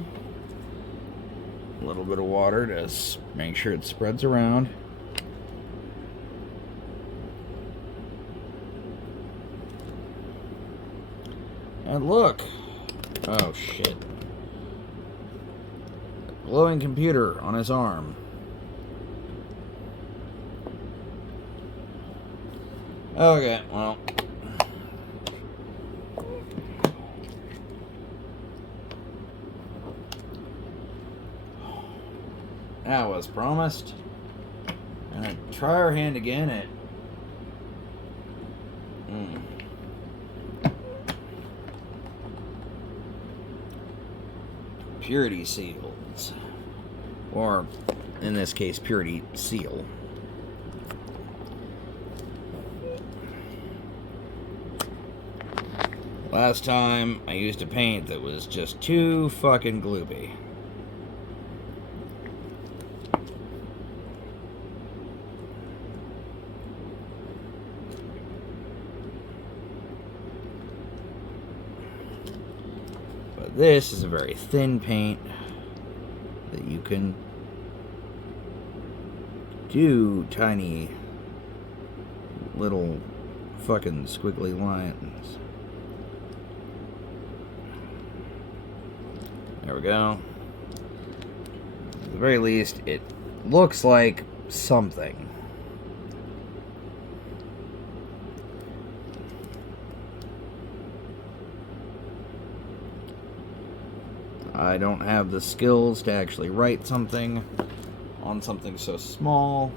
A little bit of water to make sure it spreads around. And look! Oh shit. Glowing computer on his arm. Okay, well. Now, as promised, I'm going to try our hand again at purity seals, or in this case, purity seal. Last time I used a paint that was just too fucking gloopy. This is a very thin paint that you can do tiny little fucking squiggly lines. There we go. At the very least, it looks like something. I don't have the skills to actually write something on something so small.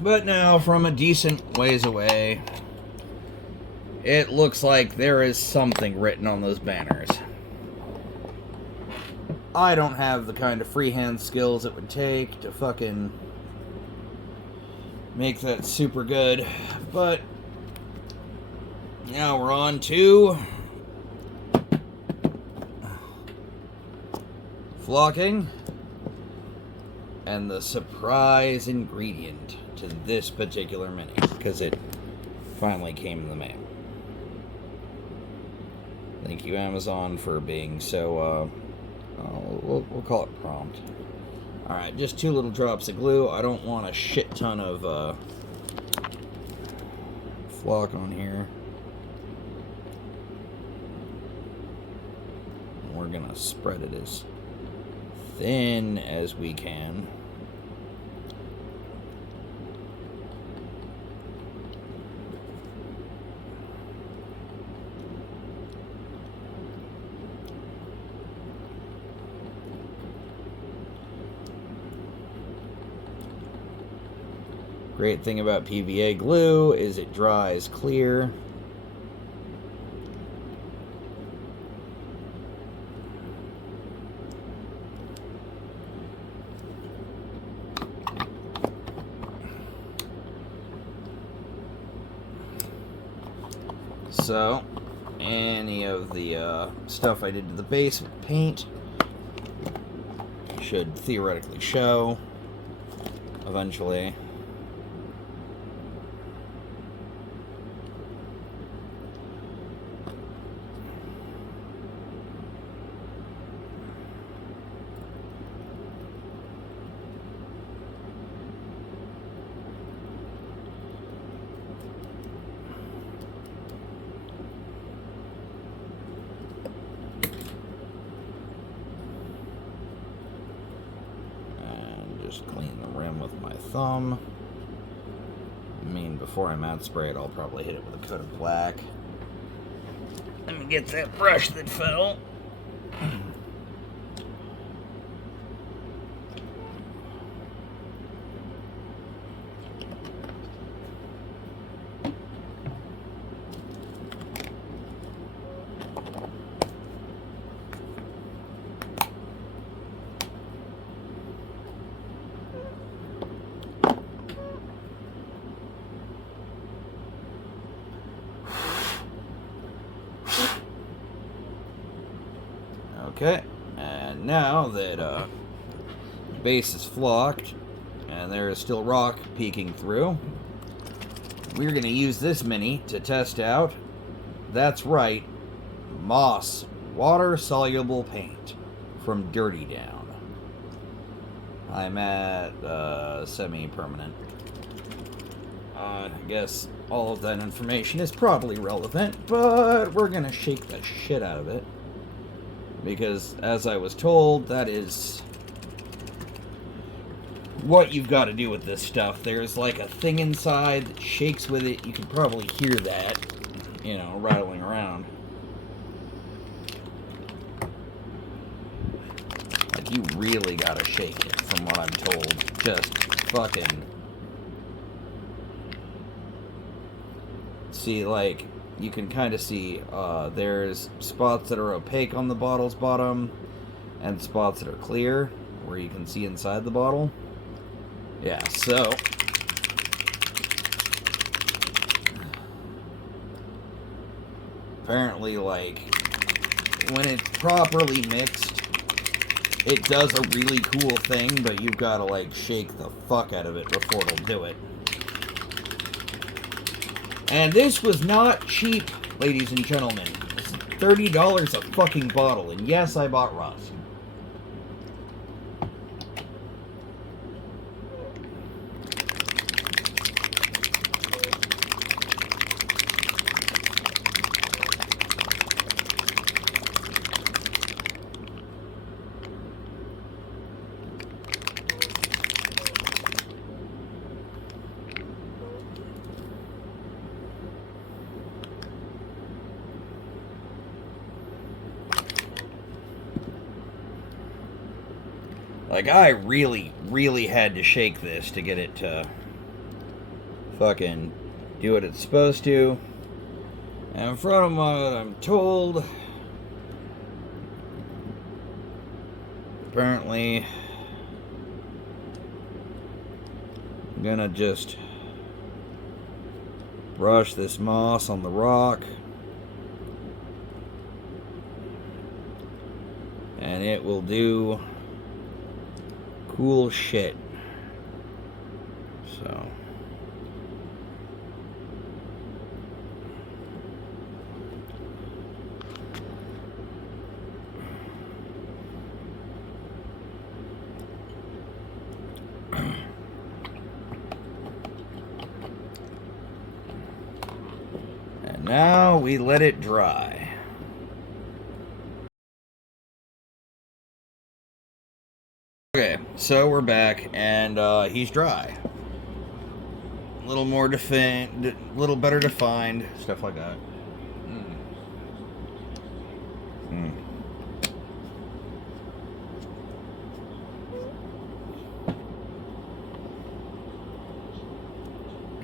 But now, from a decent ways away, it looks like there is something written on those banners. I don't have the kind of freehand skills it would take to fucking make that super good, but now we're on to flocking and the surprise ingredient to this particular mini, because it finally came in the mail. Thank you, Amazon, for being so, we'll call it prompt. Alright, just 2 little drops of glue. I don't want a shit ton of flock on here. And we're gonna spread it as thin as we can. Great thing about PVA glue is it dries clear. So, any of the stuff I did to the base with paint should theoretically show eventually. Just clean the rim with my thumb. I mean, before I matte spray it, I'll probably hit it with a coat of black. Let me get that brush that fell. Okay, and now that base is flocked and there is still rock peeking through, we're going to use this mini to test out, that's right, Moss water-soluble paint from Dirty Down. I'm at semi-permanent. I guess all of that information is probably relevant, but we're going to shake the shit out of it. Because, as I was told, that is what you've got to do with this stuff. There's like a thing inside that shakes with it. You can probably hear that, you know, rattling around. Like, you really got to shake it, from what I'm told. Just fucking... See, like... You can kind of see there's spots that are opaque on the bottle's bottom and spots that are clear where you can see inside the bottle. Yeah, so apparently, like, when it's properly mixed, it does a really cool thing, but you've got to, like, shake the fuck out of it before it'll do it. And this was not cheap, ladies and gentlemen. It's $30 a fucking bottle, and yes, I bought Ross. Like, I really, really had to shake this to get it to fucking do what it's supposed to. And from what I'm told, apparently, I'm gonna just brush this moss on the rock, and it will do cool shit. So and now we let it dry. Okay, so we're back, and he's dry. A little more defined, little better defined, stuff like that.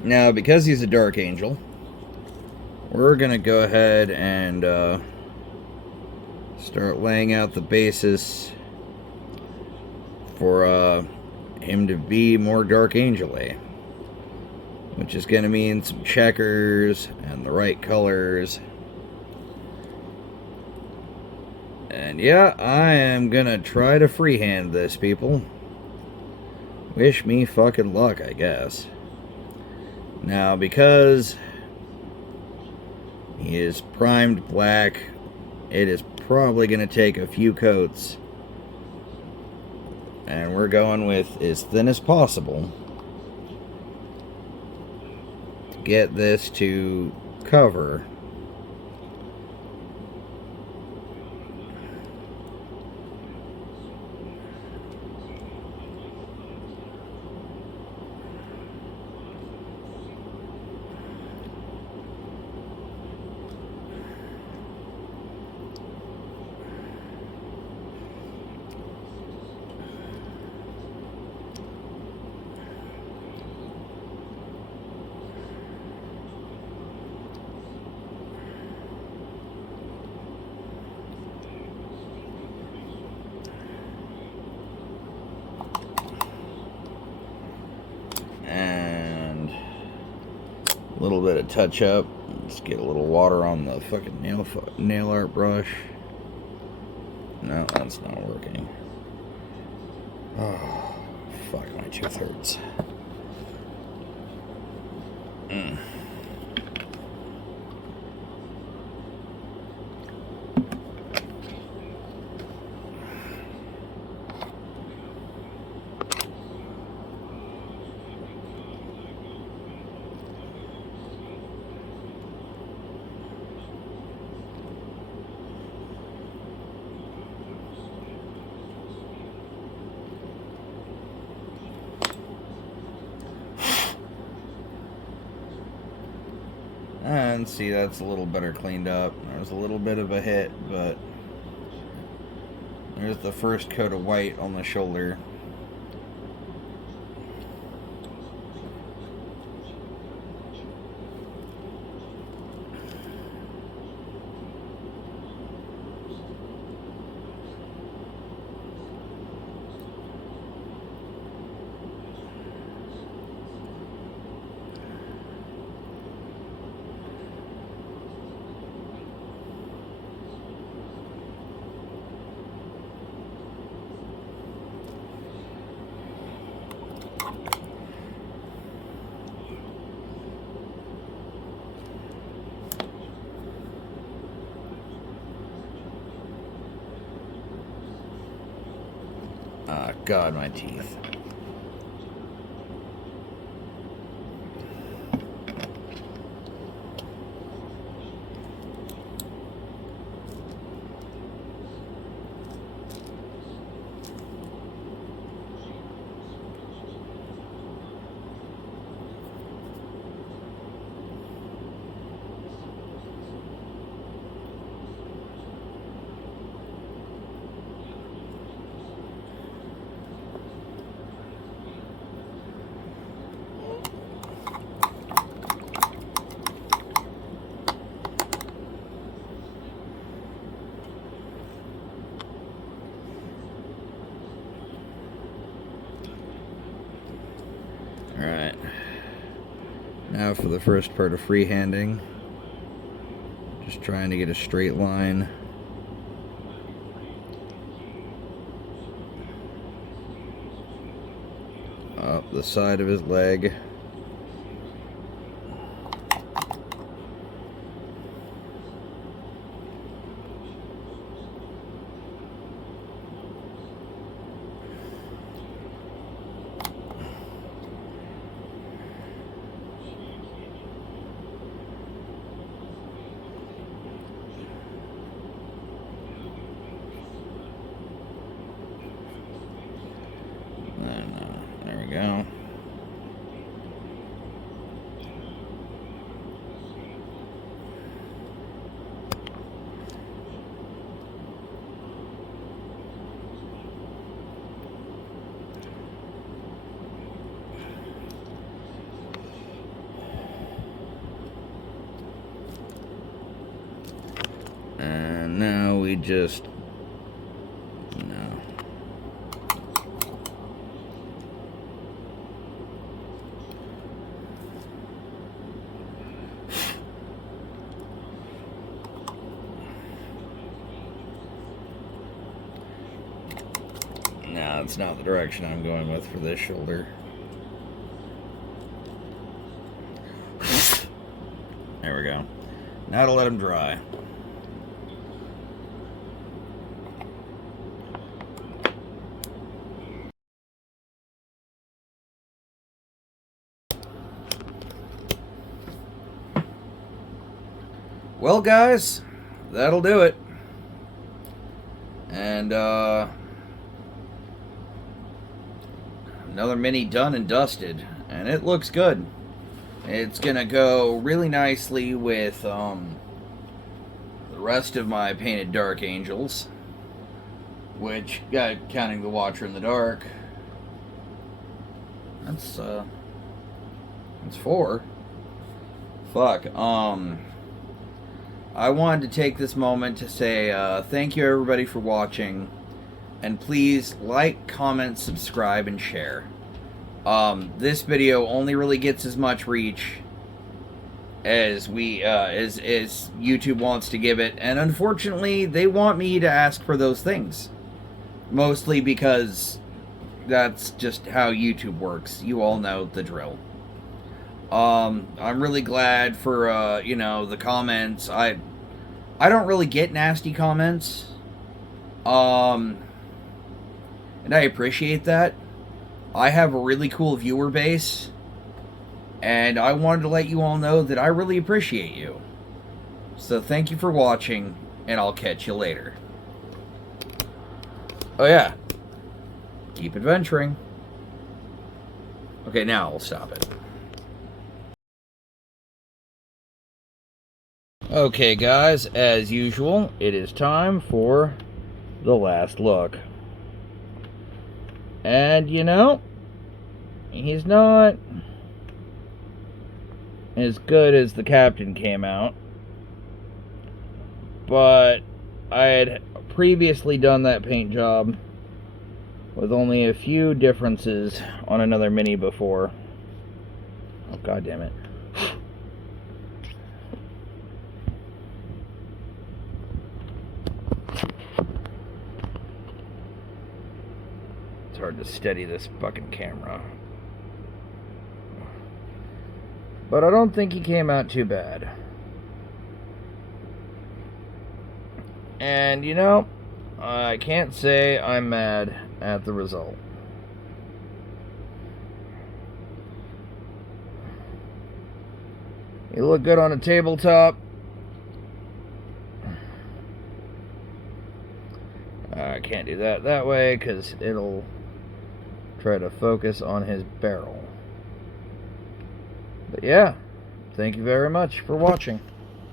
Now, because he's a Dark Angel, we're gonna go ahead and start laying out the basis for him to be more Dark Angel-y, which is gonna mean some checkers and the right colors. And yeah, I am gonna try to freehand this, people. Wish me fucking luck, I guess. Now, because he is primed black, it is probably gonna take a few coats. And we're going with as thin as possible to get this to cover. And a little bit of touch up. Let's get a little water on the fucking nail art brush. No, that's not working. Oh, fuck, my tooth hurts. And see, that's a little better cleaned up. There's a little bit of a hit, but there's the first coat of white on the shoulder. Ah, God, my teeth. Alright. Now for the first part of freehanding. Just trying to get a straight line. Up the side of his leg. There we go. And now we just... No. No, it's not the direction I'm going with for this shoulder. There we go. Now to let them dry. Well, guys, that'll do it. And, another Mini done and dusted. And it looks good. It's gonna go really nicely with, the rest of my painted Dark Angels. Which, counting the Watcher in the Dark, that's 4. Fuck, I wanted to take this moment to say thank you everybody for watching, and please like, comment, subscribe, and share. This video only really gets as much reach as as YouTube wants to give it, and unfortunately they want me to ask for those things, mostly because that's just how YouTube works. You all know the drill. I'm really glad for, you know, the comments. I don't really get nasty comments. And I appreciate that. I have a really cool viewer base. And I wanted to let you all know that I really appreciate you. So thank you for watching, and I'll catch you later. Oh yeah. Keep adventuring. Okay, now I'll stop it. Okay, guys, as usual, it is time for the last look. And, you know, he's not as good as the Captain came out. But I had previously done that paint job with only a few differences on another Mini before. Oh, God damn it. It's hard to steady this fucking camera. But I don't think he came out too bad. And, you know, I can't say I'm mad at the result. You look good on a tabletop. I can't do that way because it'll try to focus on his barrel. But yeah, thank you very much for watching.